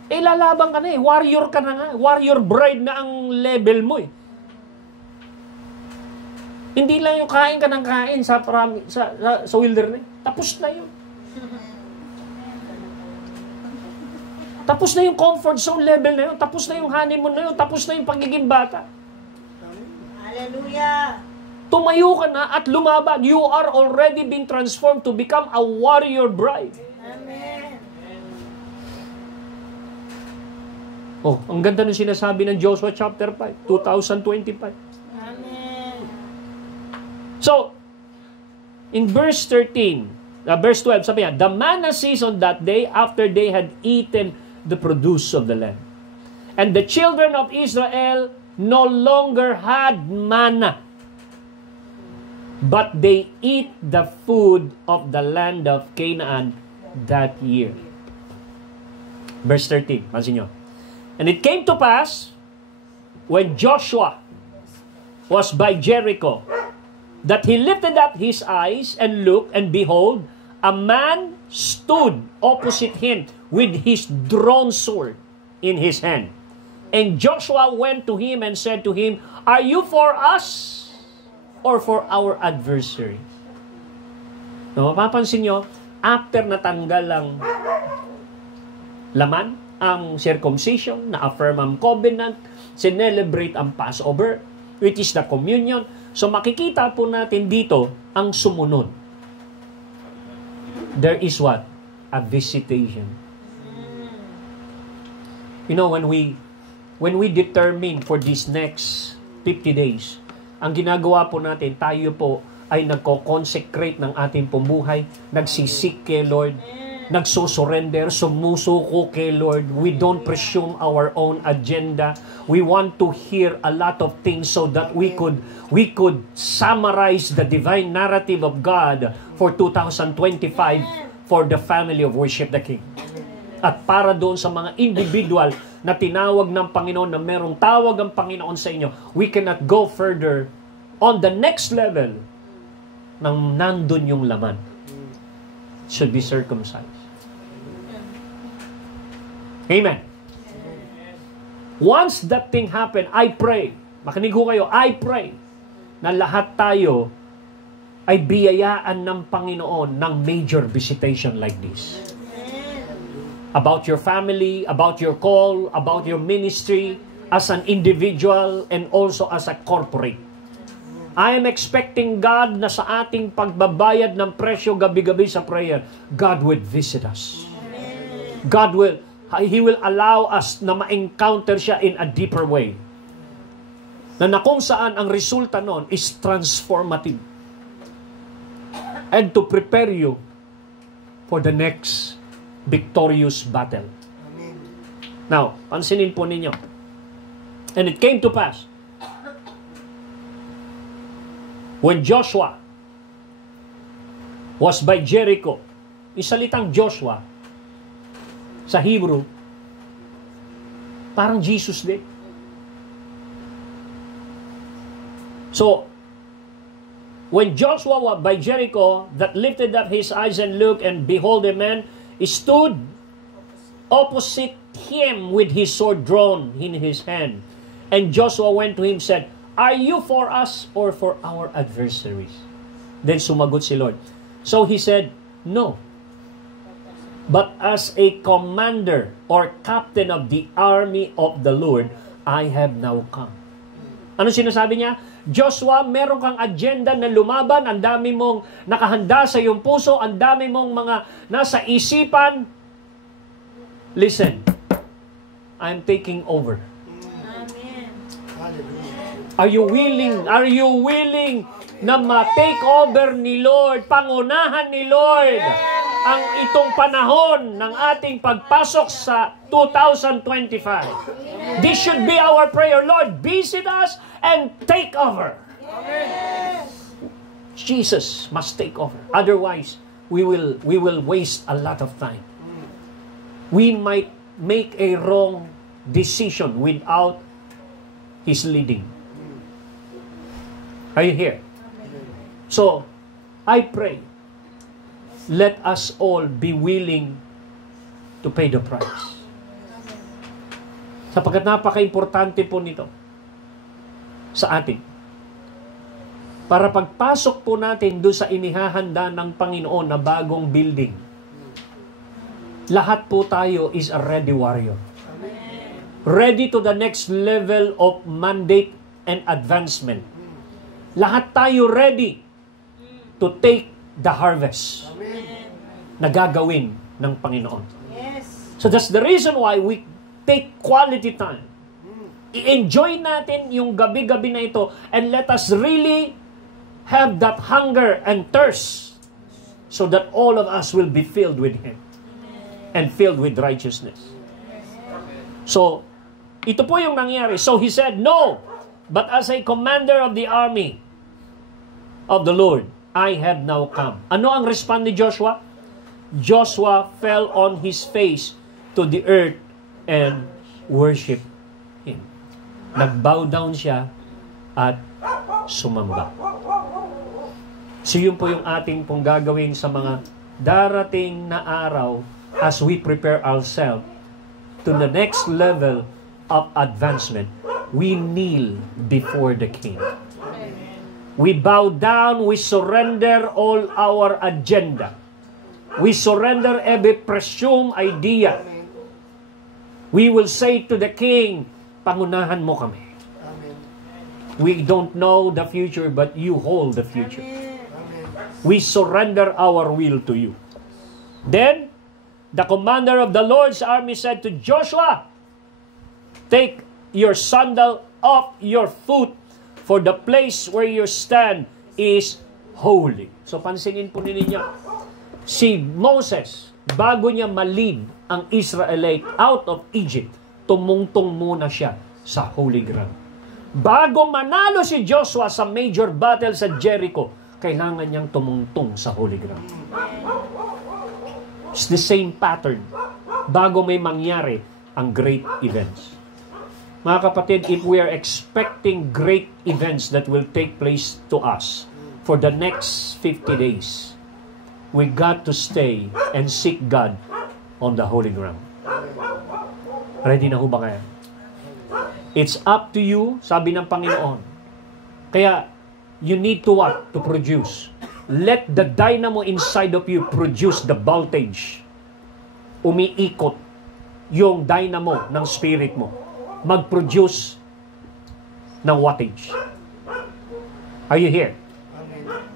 Eh, lalaban ka na eh. Warrior ka na nga. Warrior bride na ang level mo eh. Hindi lang yung kain ka ng kain sa wilderness. Tapos na yun. Tapos na yung comfort zone level na yun. Tapos na yung honeymoon na yun. Tapos na yung pagiging bata. Hallelujah. Tumayo ka na at lumaban. You are already been transformed to become a warrior bride. Amen. Oh, ang ganda ng sinasabi ng Joshua chapter 5, 2025. Amen. So, in verse 13, verse 12, sabi niya, the manna ceased on that day after they had eaten the produce of the land. And the children of Israel no longer had manna, but they eat the food of the land of Canaan that year. Verse 13, pansin nyo. And it came to pass, when Joshua was by Jericho, that he lifted up his eyes and looked, and behold, a man stood opposite him with his drawn sword in his hand. And Joshua went to him and said to him, are you for us or for our adversary? No, mapapansin nyo, after natanggal ang laman, ang circumcision, na-affirm ang covenant, sinelebrate ang Passover, which is the communion. So makikita po natin dito ang sumunod. There is what? A visitation. You know, when we determine for these next 50 days, ang ginagawa po natin, tayo po ay nagko-consecrate ng ating pumuhay, nagsisik kay Lord, nagsusurrender, sumusuko kay Lord. We don't presume our own agenda. We want to hear a lot of things so that we could summarize the divine narrative of God for 2025 for the family of Worship the King. At para doon sa mga individual na tinawag ng Panginoon, na merong tawag ang Panginoon sa inyo, we cannot go further on the next level nang nandun yung laman. Should be circumcised. Amen. Once that thing happen, I pray, makinig ho kayo, I pray na lahat tayo ay biyayaan ng Panginoon ng major visitation like this. About your family, about your call, about your ministry, as an individual and also as a corporate. I am expecting God na sa ating pagbabayad ng presyo gabi-gabi sa prayer, God will visit us. He will allow us na ma-encounter siya in a deeper way. Na kung saan ang resulta nun is transformative. and to prepare you for the next victorious battle. Amen. Now, pansinin po ninyo. And it came to pass, when Joshua was by Jericho, yung salitang Joshua, sa Hebrew, parang Jesus din. So, when Joshua was by Jericho, that lifted up his eyes and looked, and behold, a man stood opposite him with his sword drawn in his hand. And Joshua went to him and said, "Are you for us or for our adversaries?" Then sumagot si Lord. So he said, "No. But as a commander or captain of the army of the Lord, I have now come." Ano sinasabi niya? Joshua, meron kang agenda na lumaban, ang dami mong nakahanda sa iyong puso, ang dami mong mga nasa isipan. Listen, I'm taking over. Are you willing? Are you willing na ma-take over ni Lord, pangunahan ni Lord ang itong panahon ng ating pagpasok sa 2025? This should be our prayer. Lord, visit us and take over. Jesus must take over. Otherwise, we will waste a lot of time. We might make a wrong decision without His leading. Are you here? So, I pray, let us all be willing to pay the price. Sapagkat napaka-importante po nito sa atin. Para pagpasok po natin doon sa inihahanda ng Panginoon na bagong building, lahat po tayo is a ready warrior. Ready to the next level of mandate and advancement. Lahat tayo ready to take the harvest na gagawin ng Panginoon. So that's the reason why we take quality time. I-enjoy natin yung gabi-gabi na ito and let us really have that hunger and thirst so that all of us will be filled with Him and filled with righteousness. So, ito po yung nangyari. So he said, "No, but as a commander of the army of the Lord, I have now come." Ano ang response ni Joshua? Joshua fell on his face to the earth and worshiped Him. Nag-bow down siya at sumamba. So yun po yung ating pong gagawin sa mga darating na araw as we prepare ourselves to the next level of advancement. We kneel before the King. We bow down, we surrender all our agenda. We surrender every presumed idea. We will say to the King, "Pangunahan mo kami." We don't know the future, but you hold the future. We surrender our will to you. Then, the commander of the Lord's army said to Joshua, "Take your sandal off your foot, for the place where you stand is holy." So pansinin po ninyo, si Moses, bago niya malid ang Israelite out of Egypt, tumungtong muna siya sa holy ground. Bago manalo si Joshua sa major battle sa Jericho, kailangan niyang tumungtong sa holy ground. It's the same pattern bago may mangyari ang great events. Mga kapatid, if we are expecting great events that will take place to us for the next 50 days, we got to stay and seek God on the holy ground. Ready na ho ba kaya? It's up to you, sabi ng Panginoon. Kaya, you need to what? To produce. Let the dynamo inside of you produce the voltage. Umiikot yung dynamo ng spirit mo. Mag-produce ng wattage. Are you here?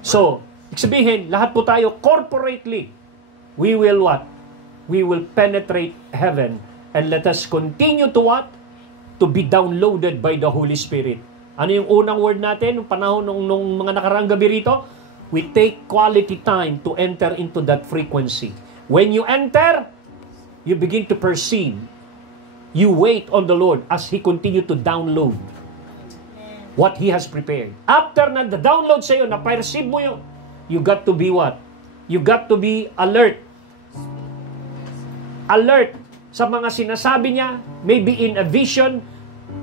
So, sabihin, lahat po tayo corporately, we will what? We will penetrate heaven and let us continue to what? To be downloaded by the Holy Spirit. Ano yung unang word natin nung panahon nung mga nakaraang gabi rito? We take quality time to enter into that frequency. When you enter, you begin to perceive. You wait on the Lord as He continue to download what He has prepared. After na download sa iyo, na-perceive mo yun, you got to be what? You got to be alert. Alert sa mga sinasabi niya, maybe in a vision,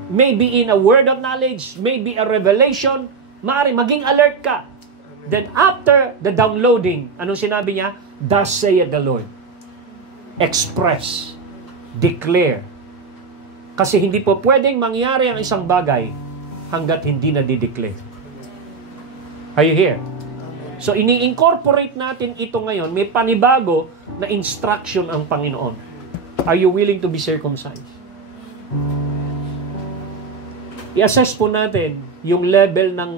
maybe in a word of knowledge, maybe a revelation. Maaari, maging alert ka. Then after the downloading, anong sinabi niya? Thus saith the Lord. Express. Declare. Kasi hindi po pwedeng mangyari ang isang bagay hanggat hindi na di-declare. Are you here? So, ini-incorporate natin ito ngayon. May panibago na instruction ang Panginoon. Are you willing to be circumcised? I-assess po natin yung level ng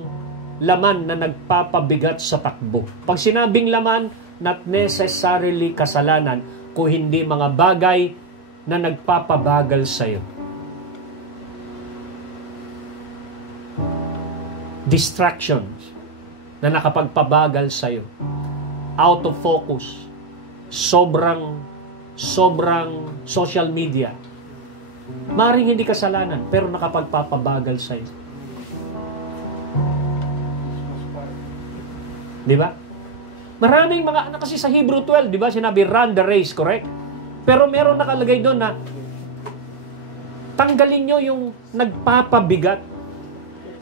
laman na nagpapabigat sa takbo. Pag sinabing laman, not necessarily kasalanan, kung hindi mga bagay na nagpapabagal sa'yo. Distractions na nakapagpabagal sa'yo. Out of focus. Sobrang social media. Maring hindi kasalanan, pero nakapagpapabagal sa'yo. Di ba? Maraming mga, kasi sa Hebrew 12, di ba, sinabi, run the race, correct? Pero meron nakalagay doon na, tanggalin nyo yung nagpapabigat,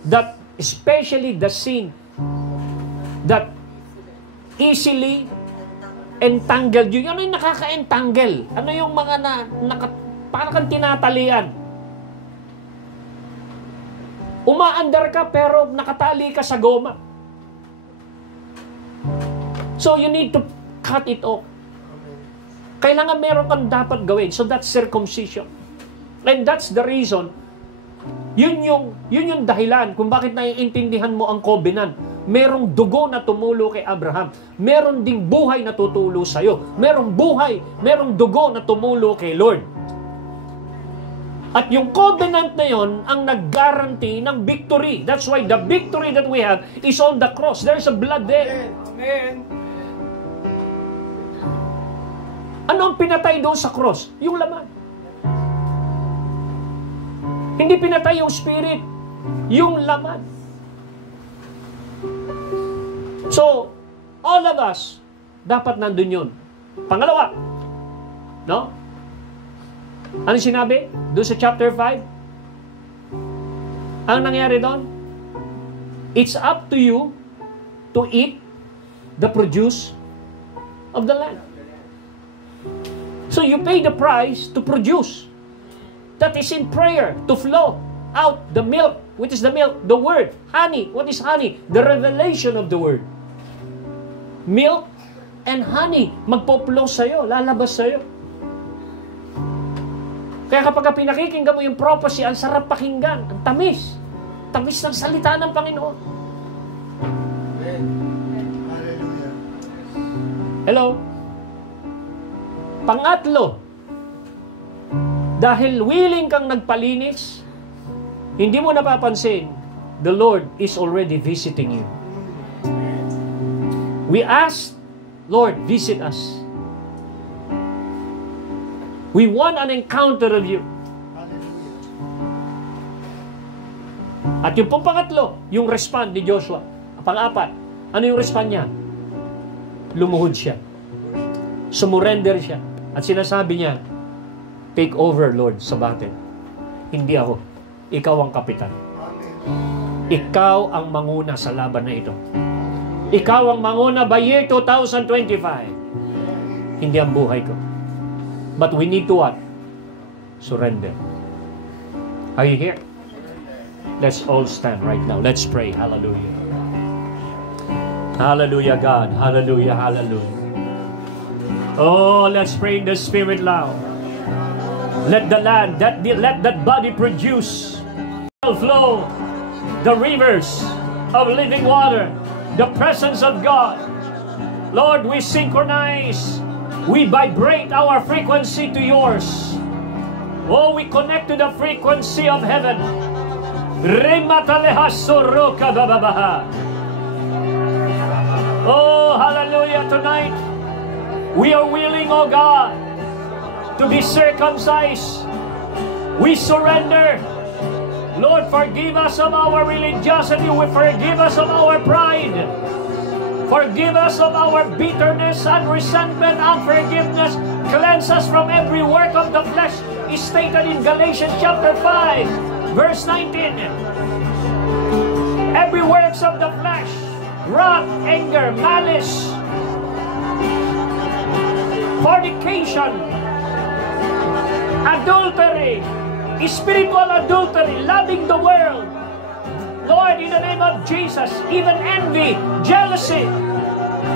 that especially the sin, that easily entangled you. Ano yung nakaka-entangle? Ano yung mga parang kang tinatalian? Umaandar ka pero nakatali ka sa goma. So you need to cut it off. Kailangan meron kang dapat gawin. So that's circumcision. And that's the reason, yun yung dahilan kung bakit naiintindihan mo ang covenant. Merong dugo na tumulo kay Abraham. Meron ding buhay na tutulo sa'yo. Merong dugo na tumulo kay Lord. At yung covenant na yon ang nag-guarantee ng victory. That's why the victory that we have is on the cross. There's a blood there. Amen. Ano ang pinatay doon sa cross? Yung laman. Hindi pinatay yung spirit. Yung laman. So, all of us, dapat nandun yun. Pangalawa, no? Ano sinabi? Doon sa chapter 5? Ang nangyari doon? It's up to you to eat the produce of the land. So you pay the price to produce. That is in prayer, to flow out the milk. Which is the milk? The word. Honey. What is honey? The revelation of the word. Milk and honey. Magpo-flow sa'yo. Lalabas sa'yo. Kaya kapag pinakikinggan mo yung prophecy, ang sarap pakinggan. Ang tamis. Tamis ng salita ng Panginoon. Hallelujah. Hello? Pangatlo, dahil willing kang nagpalinis, hindi mo napapansin, the Lord is already visiting you. We ask, Lord, visit us. We want an encounter of you. At yung pong pangatlo, yung respond ni Joshua. Pang-apat, ano yung respond niya? Lumuhod siya. Sumurrender siya. At sinasabi niya, take over, Lord, sa battle. Hindi ako. Ikaw ang kapitan. Ikaw ang manguna sa laban na ito. Ikaw ang manguna by year 2025. Hindi ang buhay ko. But we need to what? Surrender. Are you here? Let's all stand right now. Let's pray. Hallelujah. Hallelujah, God. Hallelujah, hallelujah. Oh, let's pray in the Spirit loud. Let the land, let that body produce, flow, the rivers of living water, the presence of God. Lord, we synchronize, we vibrate our frequency to yours. Oh, we connect to the frequency of heaven. Oh, hallelujah, tonight, we are willing, oh God, to be circumcised. We surrender. Lord, forgive us of our religiosity. Forgive us of our pride. Forgive us of our bitterness and resentment, unforgiveness. Cleanse us from every work of the flesh, is stated in Galatians chapter 5, verse 19. Every works of the flesh, wrath, anger, malice, fornication, adultery, spiritual adultery, loving the world. Lord, in the name of Jesus, even envy, jealousy,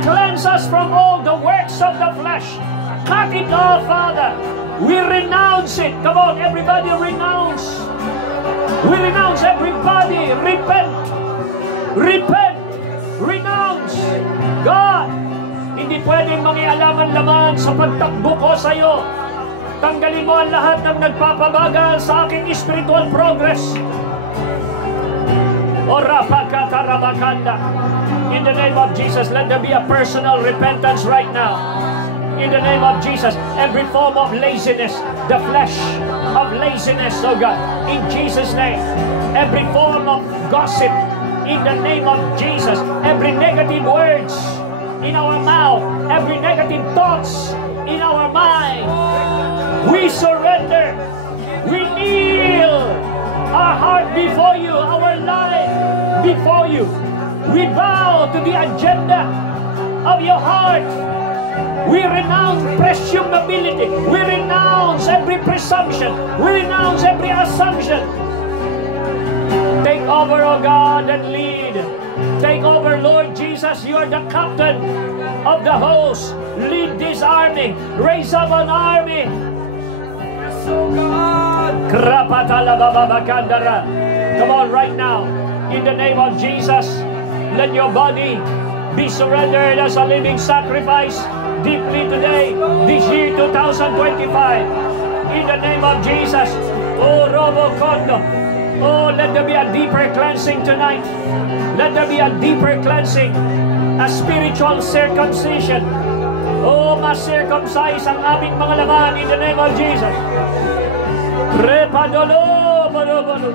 cleanse us from all the works of the flesh. Cut it off, Father. We renounce it. Come on, everybody, renounce. We renounce everybody. Repent. Repent. Renounce. God, hindi pwedeng mangialaman-laman sa pagtakbo ko sa iyo. Tanggalin mo ang lahat ng nagpapabagal sa aking spiritual progress. In the name of Jesus, let there be a personal repentance right now. In the name of Jesus, every form of laziness, the flesh of laziness, oh God, in Jesus' name. Every form of gossip, in the name of Jesus. Every negative words in our mouth, every negative thoughts in our mind, we surrender. We kneel our heart before you, our life before you. We bow to the agenda of your heart. We renounce presumability. We renounce every presumption. We renounce every assumption. Take over, oh God, and lead. Take over, Lord Jesus. You are the captain of the host. Lead this army. Raise up an army. Come on, right now, in the name of Jesus, let your body be surrendered as a living sacrifice deeply today, this year 2025. In the name of Jesus. Oh, Robo Kondo. Oh, let there be a deeper cleansing tonight. Let there be a deeper cleansing, a spiritual circumcision. Oh, ma-circumcise ang aming mga laman in the name of Jesus. Repadolo, bolo.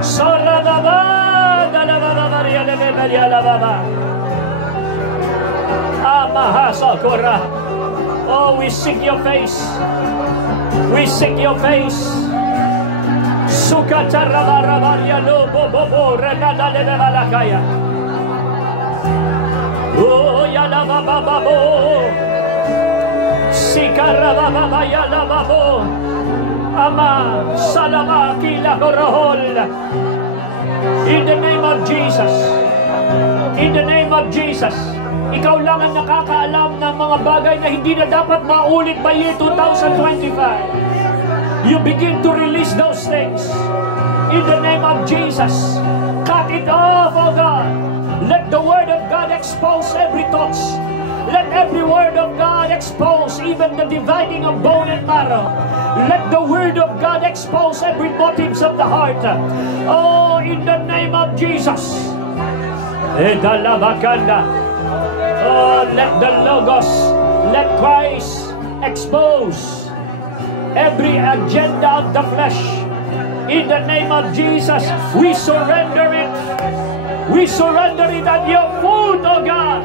Sorababa, dalababa, rialababa. Amahasakora. Oh, we seek your face. We seek your face. Sukatarabarabariya no bobo renada lebalakaya. Oh, yalabababo. Sikarababa yalababo. Ama salama kila korohol. In the name of Jesus. In the name of Jesus. Ikaw lang ang nakakaalam ng mga bagay na hindi na dapat maulit by year 2025. You begin to release those things. In the name of Jesus. Cut it off, oh God. Let the word of God expose every thought. Let every word of God expose even the dividing of bone and marrow. Let the word of God expose every motives of the heart. Oh, in the name of Jesus. Oh, let the Logos, let Christ expose every agenda of the flesh. In the name of Jesus, we surrender it. We surrender it at your foot, oh God.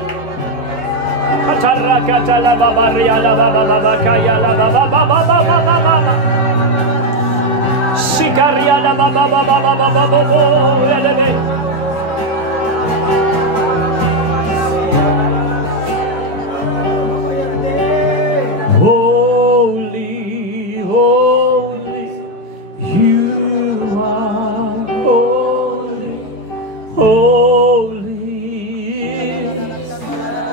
Holy, holy, you are holy, holy is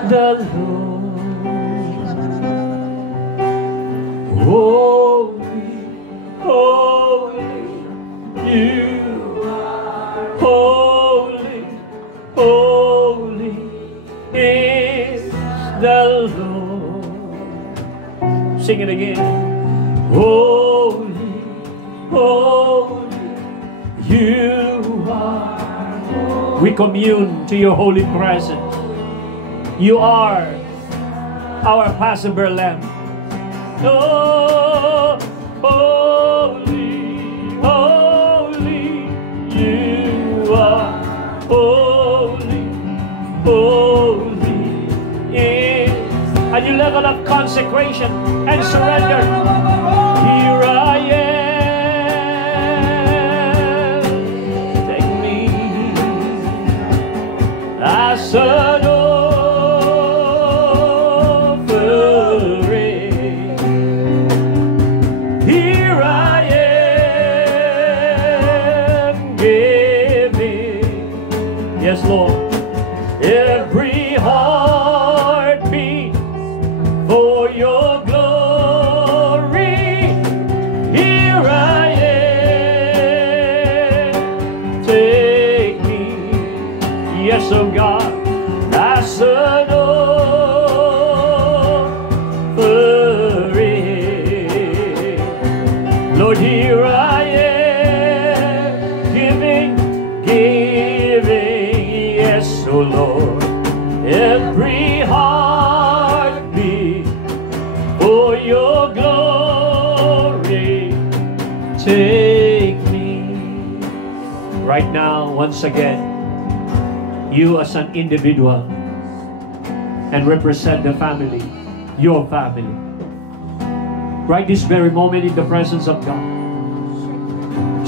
the Lord. Holy, holy, you are holy, holy is the Lord. Sing it again. Holy, holy, you are holy. We commune to your holy presence. You are our Passover lamb. Oh, holy, holy, you are holy, holy is a new level of consecration and surrender. Here I am. Take me as an offering. Here I am giving. Yes, Lord. Every heartbeat for your glory. Here I am. Take me, yes, oh God, as an offering. Lord, here I am giving, yes, oh Lord. Every heartbeat for your glory. Take me. Right now, once again, you as an individual and represent the family, your family. Right this very moment in the presence of God,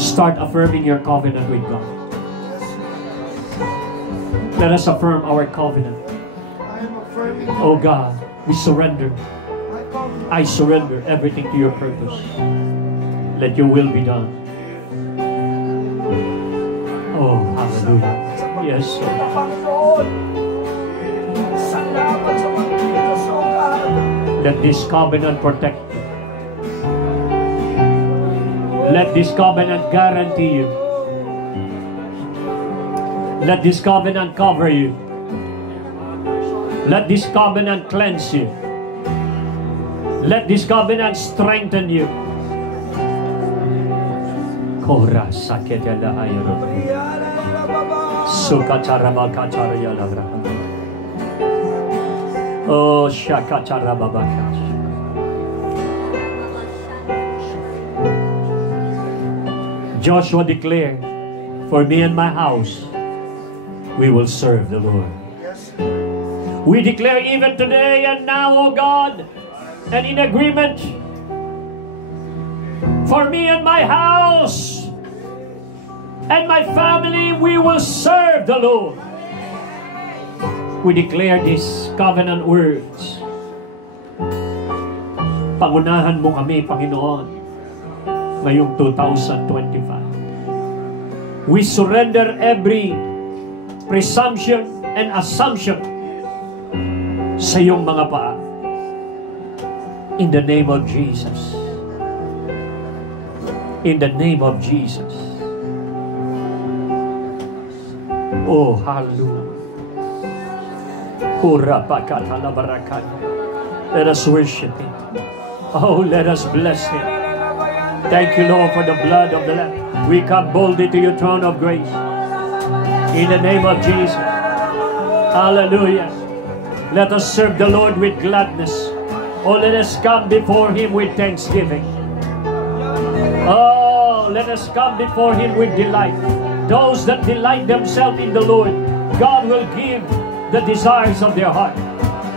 start affirming your covenant with God. Let us affirm our covenant. Oh God, we surrender. I surrender everything to your purpose. Let your will be done. Oh, hallelujah. Yes, Lord. Let this covenant protect you. Let this covenant guarantee you. Let this covenant cover you. Let this covenant cleanse you. Let this covenant strengthen you. Kora saketela ayro. Sukacharama kacharaya labra. Oh shakacharababaka. Joshua declared, for me and my house, we will serve the Lord. We declare even today and now, O God, and in agreement, for me and my house and my family, we will serve the Lord. We declare these covenant words. Pangunahan mo kami, Panginoon, ngayong 2025. We surrender every presumption and assumption sa iyong mga paa. In the name of Jesus. In the name of Jesus. Oh, hallelujah. Let us worship Him. Oh, let us bless Him. Thank you, Lord, for the blood of the Lamb. We come boldly to your throne of grace. In the name of Jesus. Hallelujah. Let us serve the Lord with gladness. Oh, let us come before Him with thanksgiving. Oh, let us come before Him with delight. Those that delight themselves in the Lord, God will give the desires of their heart.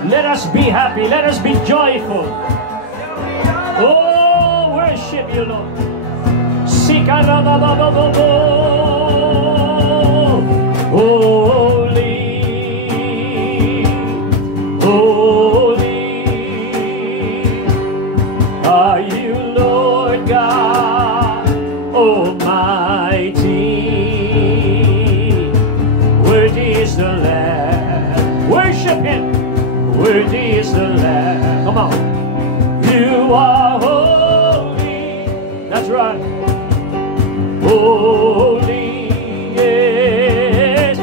Let us be happy. Let us be joyful. Oh, worship you, Lord. Holy, holy are you, Lord God Almighty. Worthy is the Lamb. Worship Him. Worthy is the Lamb. Come on. You are holy. That's right. Holy, yes,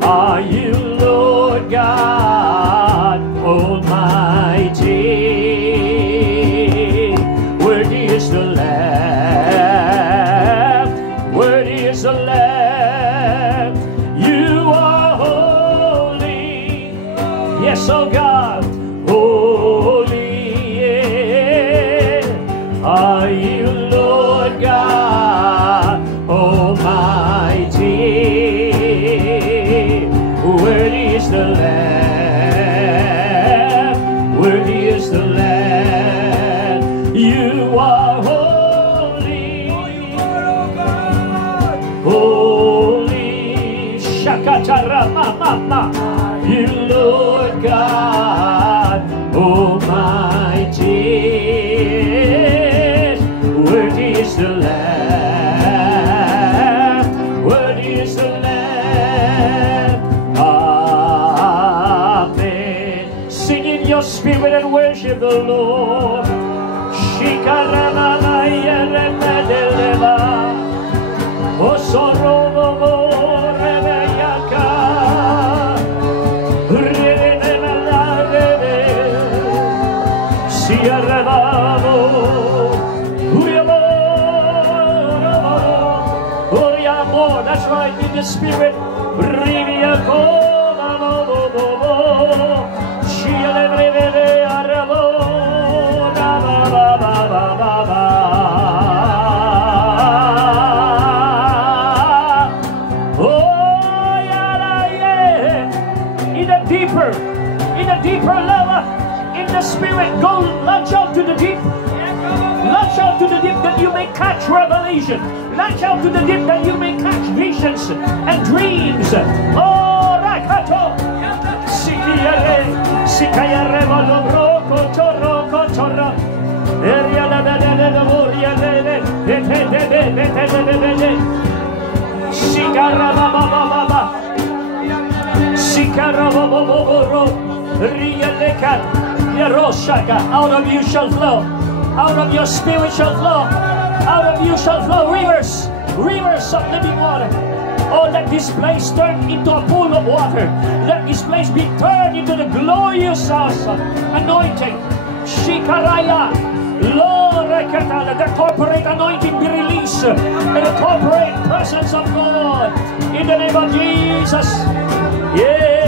are you, Lord God Almighty. Worthy is the Lamb. Worthy is the Lamb. You are holy. Yes, oh you, Lord God Almighty. Worthy is the Lamb, worthy is the Lamb. You are holy, holy. Shakatara mama, you, Lord God Almighty. Worthy is the Lamb, worthy is the Lamb. Amen. Sing in your spirit and worship the Lord. Shikaramamayeremedeleva, Osorovovoreveyaka, Revemelareve, Siarevavo, Uriamo, that's right, in the spirit. In a deeper level, in the spirit, go launch out to the deep. Launch out to the deep that you may catch revelation. Launch out to the deep that you may catch visions and dreams. Oh, Rakato. Sikiyare, Sikayare, Malobroko, Toroko, Torra. Area la Moria, Sikaraba Baba, Sikaraba Boboro, Rialeka, Yaroshaka, out of you shall flow. Out of your spirit shall flow. Out of you shall flow rivers. Rivers of living water. Oh, let this place turn into a pool of water. Let this place be turned into the glorious house of anointing. Shikaraya. Lord, the corporate anointing be released. And the corporate presence of God. In the name of Jesus. Yeah.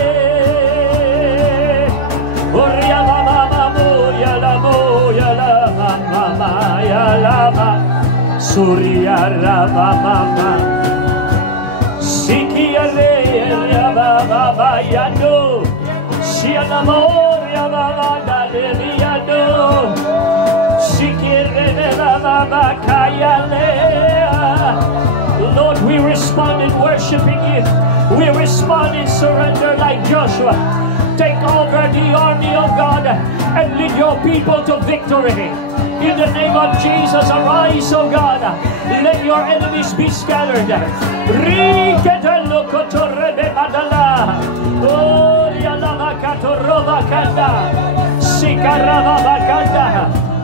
Surya Rama Mama Sikia Baba Yado Sianamoria Baba Yado Sikire Baba Kayale. Lord, we respond in worshiping you. We respond in surrender like Joshua. Take over the army of God and lead your people to victory. In the name of Jesus, arise, O God. Let your enemies be scattered.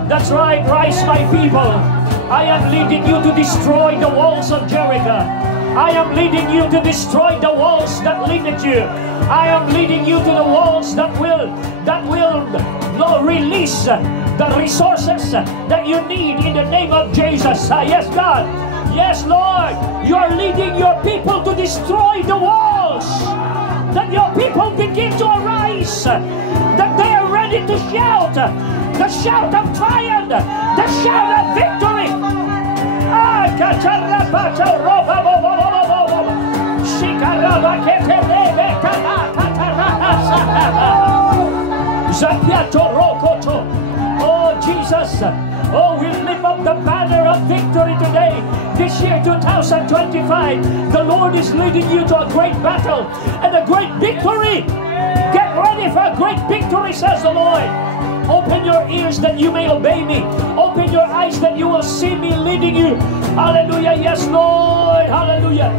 That's right, rise, my people. I am leading you to destroy the walls of Jericho. I am leading you to destroy the walls that limit you. I am leading you to the walls that will release the resources that you need in the name of Jesus. Yes, God. Yes, Lord. You are leading your people to destroy the walls. That your people begin to arise. That they are ready to shout. The shout of triumph. The shout of victory. Oh, Jesus. Oh, we lift up the banner of victory today. This year, 2025, the Lord is leading you to a great battle and a great victory. Get ready for a great victory, says the Lord. Open your ears that you may obey me. Open your eyes that you will see me leading you. Hallelujah. Yes, Lord. Hallelujah.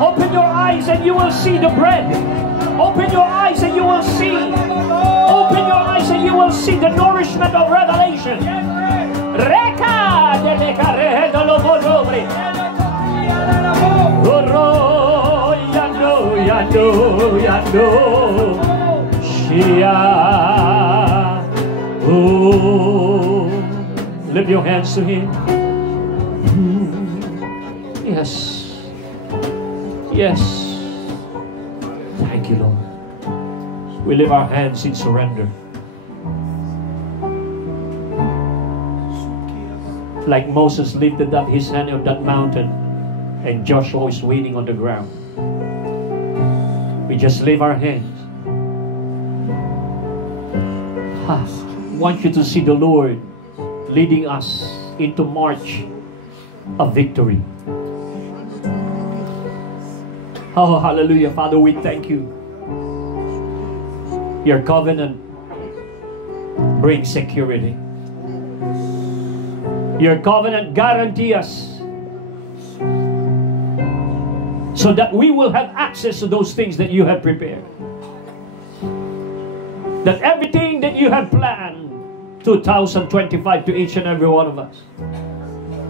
Open your eyes and you will see the bread. Open your eyes and you will see. Open your eyes and you will see the nourishment of revelation. Lift your hands to Him. Yes. Yes. Thank you, Lord. We lift our hands in surrender. Like Moses lifted up his hand on that mountain and Joshua is waiting on the ground. We just lift our hands. I want you to see the Lord leading us into march of victory. Oh, hallelujah. Father, we thank you. Your covenant brings security. Your covenant guarantees us so that we will have access to those things that you have prepared. That everything that you have planned 2025 to each and every one of us.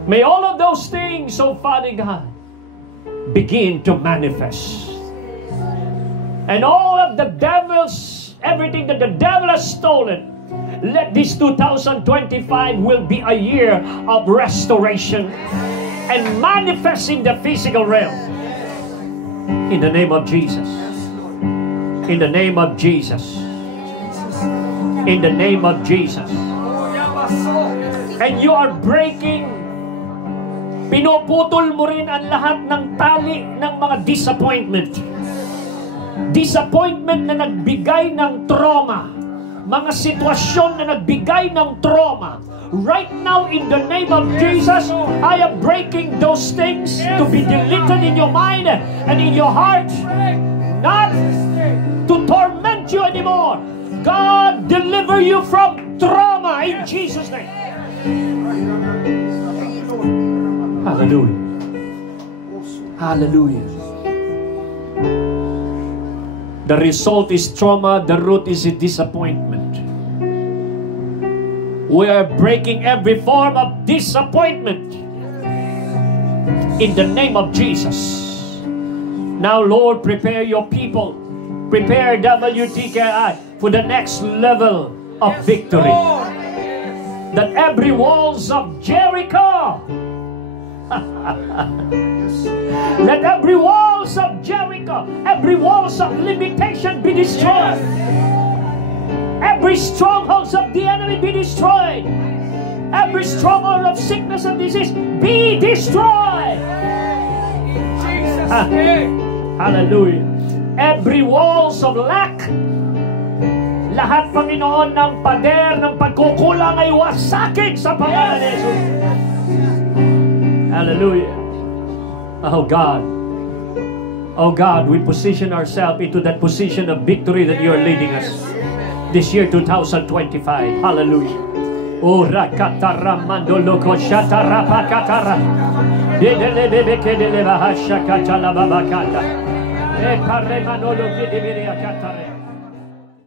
May all of those things, oh Father God, begin to manifest. And all of the devil's, everything that the devil has stolen, let this 2025 will be a year of restoration and manifesting the physical realm. In the name of Jesus. In the name of Jesus. In the name of Jesus. And you are breaking, pinuputol mo rin ang lahat ng tali ng mga disappointment. Disappointment na nagbigay ng trauma. Mga sitwasyon na nagbigay ng trauma. Right now, in the name of Jesus, I am breaking those things to be deleted in your mind and in your heart. Not to torment you anymore. God deliver you from trauma in Jesus' name. Hallelujah. Hallelujah. The result is trauma, the root is a disappointment. We are breaking every form of disappointment in the name of Jesus. Now, Lord, prepare your people. Prepare WTKI for the next level of victory. That every walls of Jericho, let every walls of Jericho, every walls of limitation be destroyed. Every strongholds of the enemy be destroyed. Every stronghold of sickness and disease be destroyed. Hallelujah. Every walls of lack, lahat, Panginoon, ng pader, ng pagkukulang ay wasakin sa pangalan ni Jesus. Hallelujah. Oh God. Oh God, we position ourselves into that position of victory that you are leading us this year 2025. Hallelujah. Oh rakatara mandoloko shatara pakatara. Dedelebe kedeleba hashakata lababakata. E pare manolo kedibiri akatare.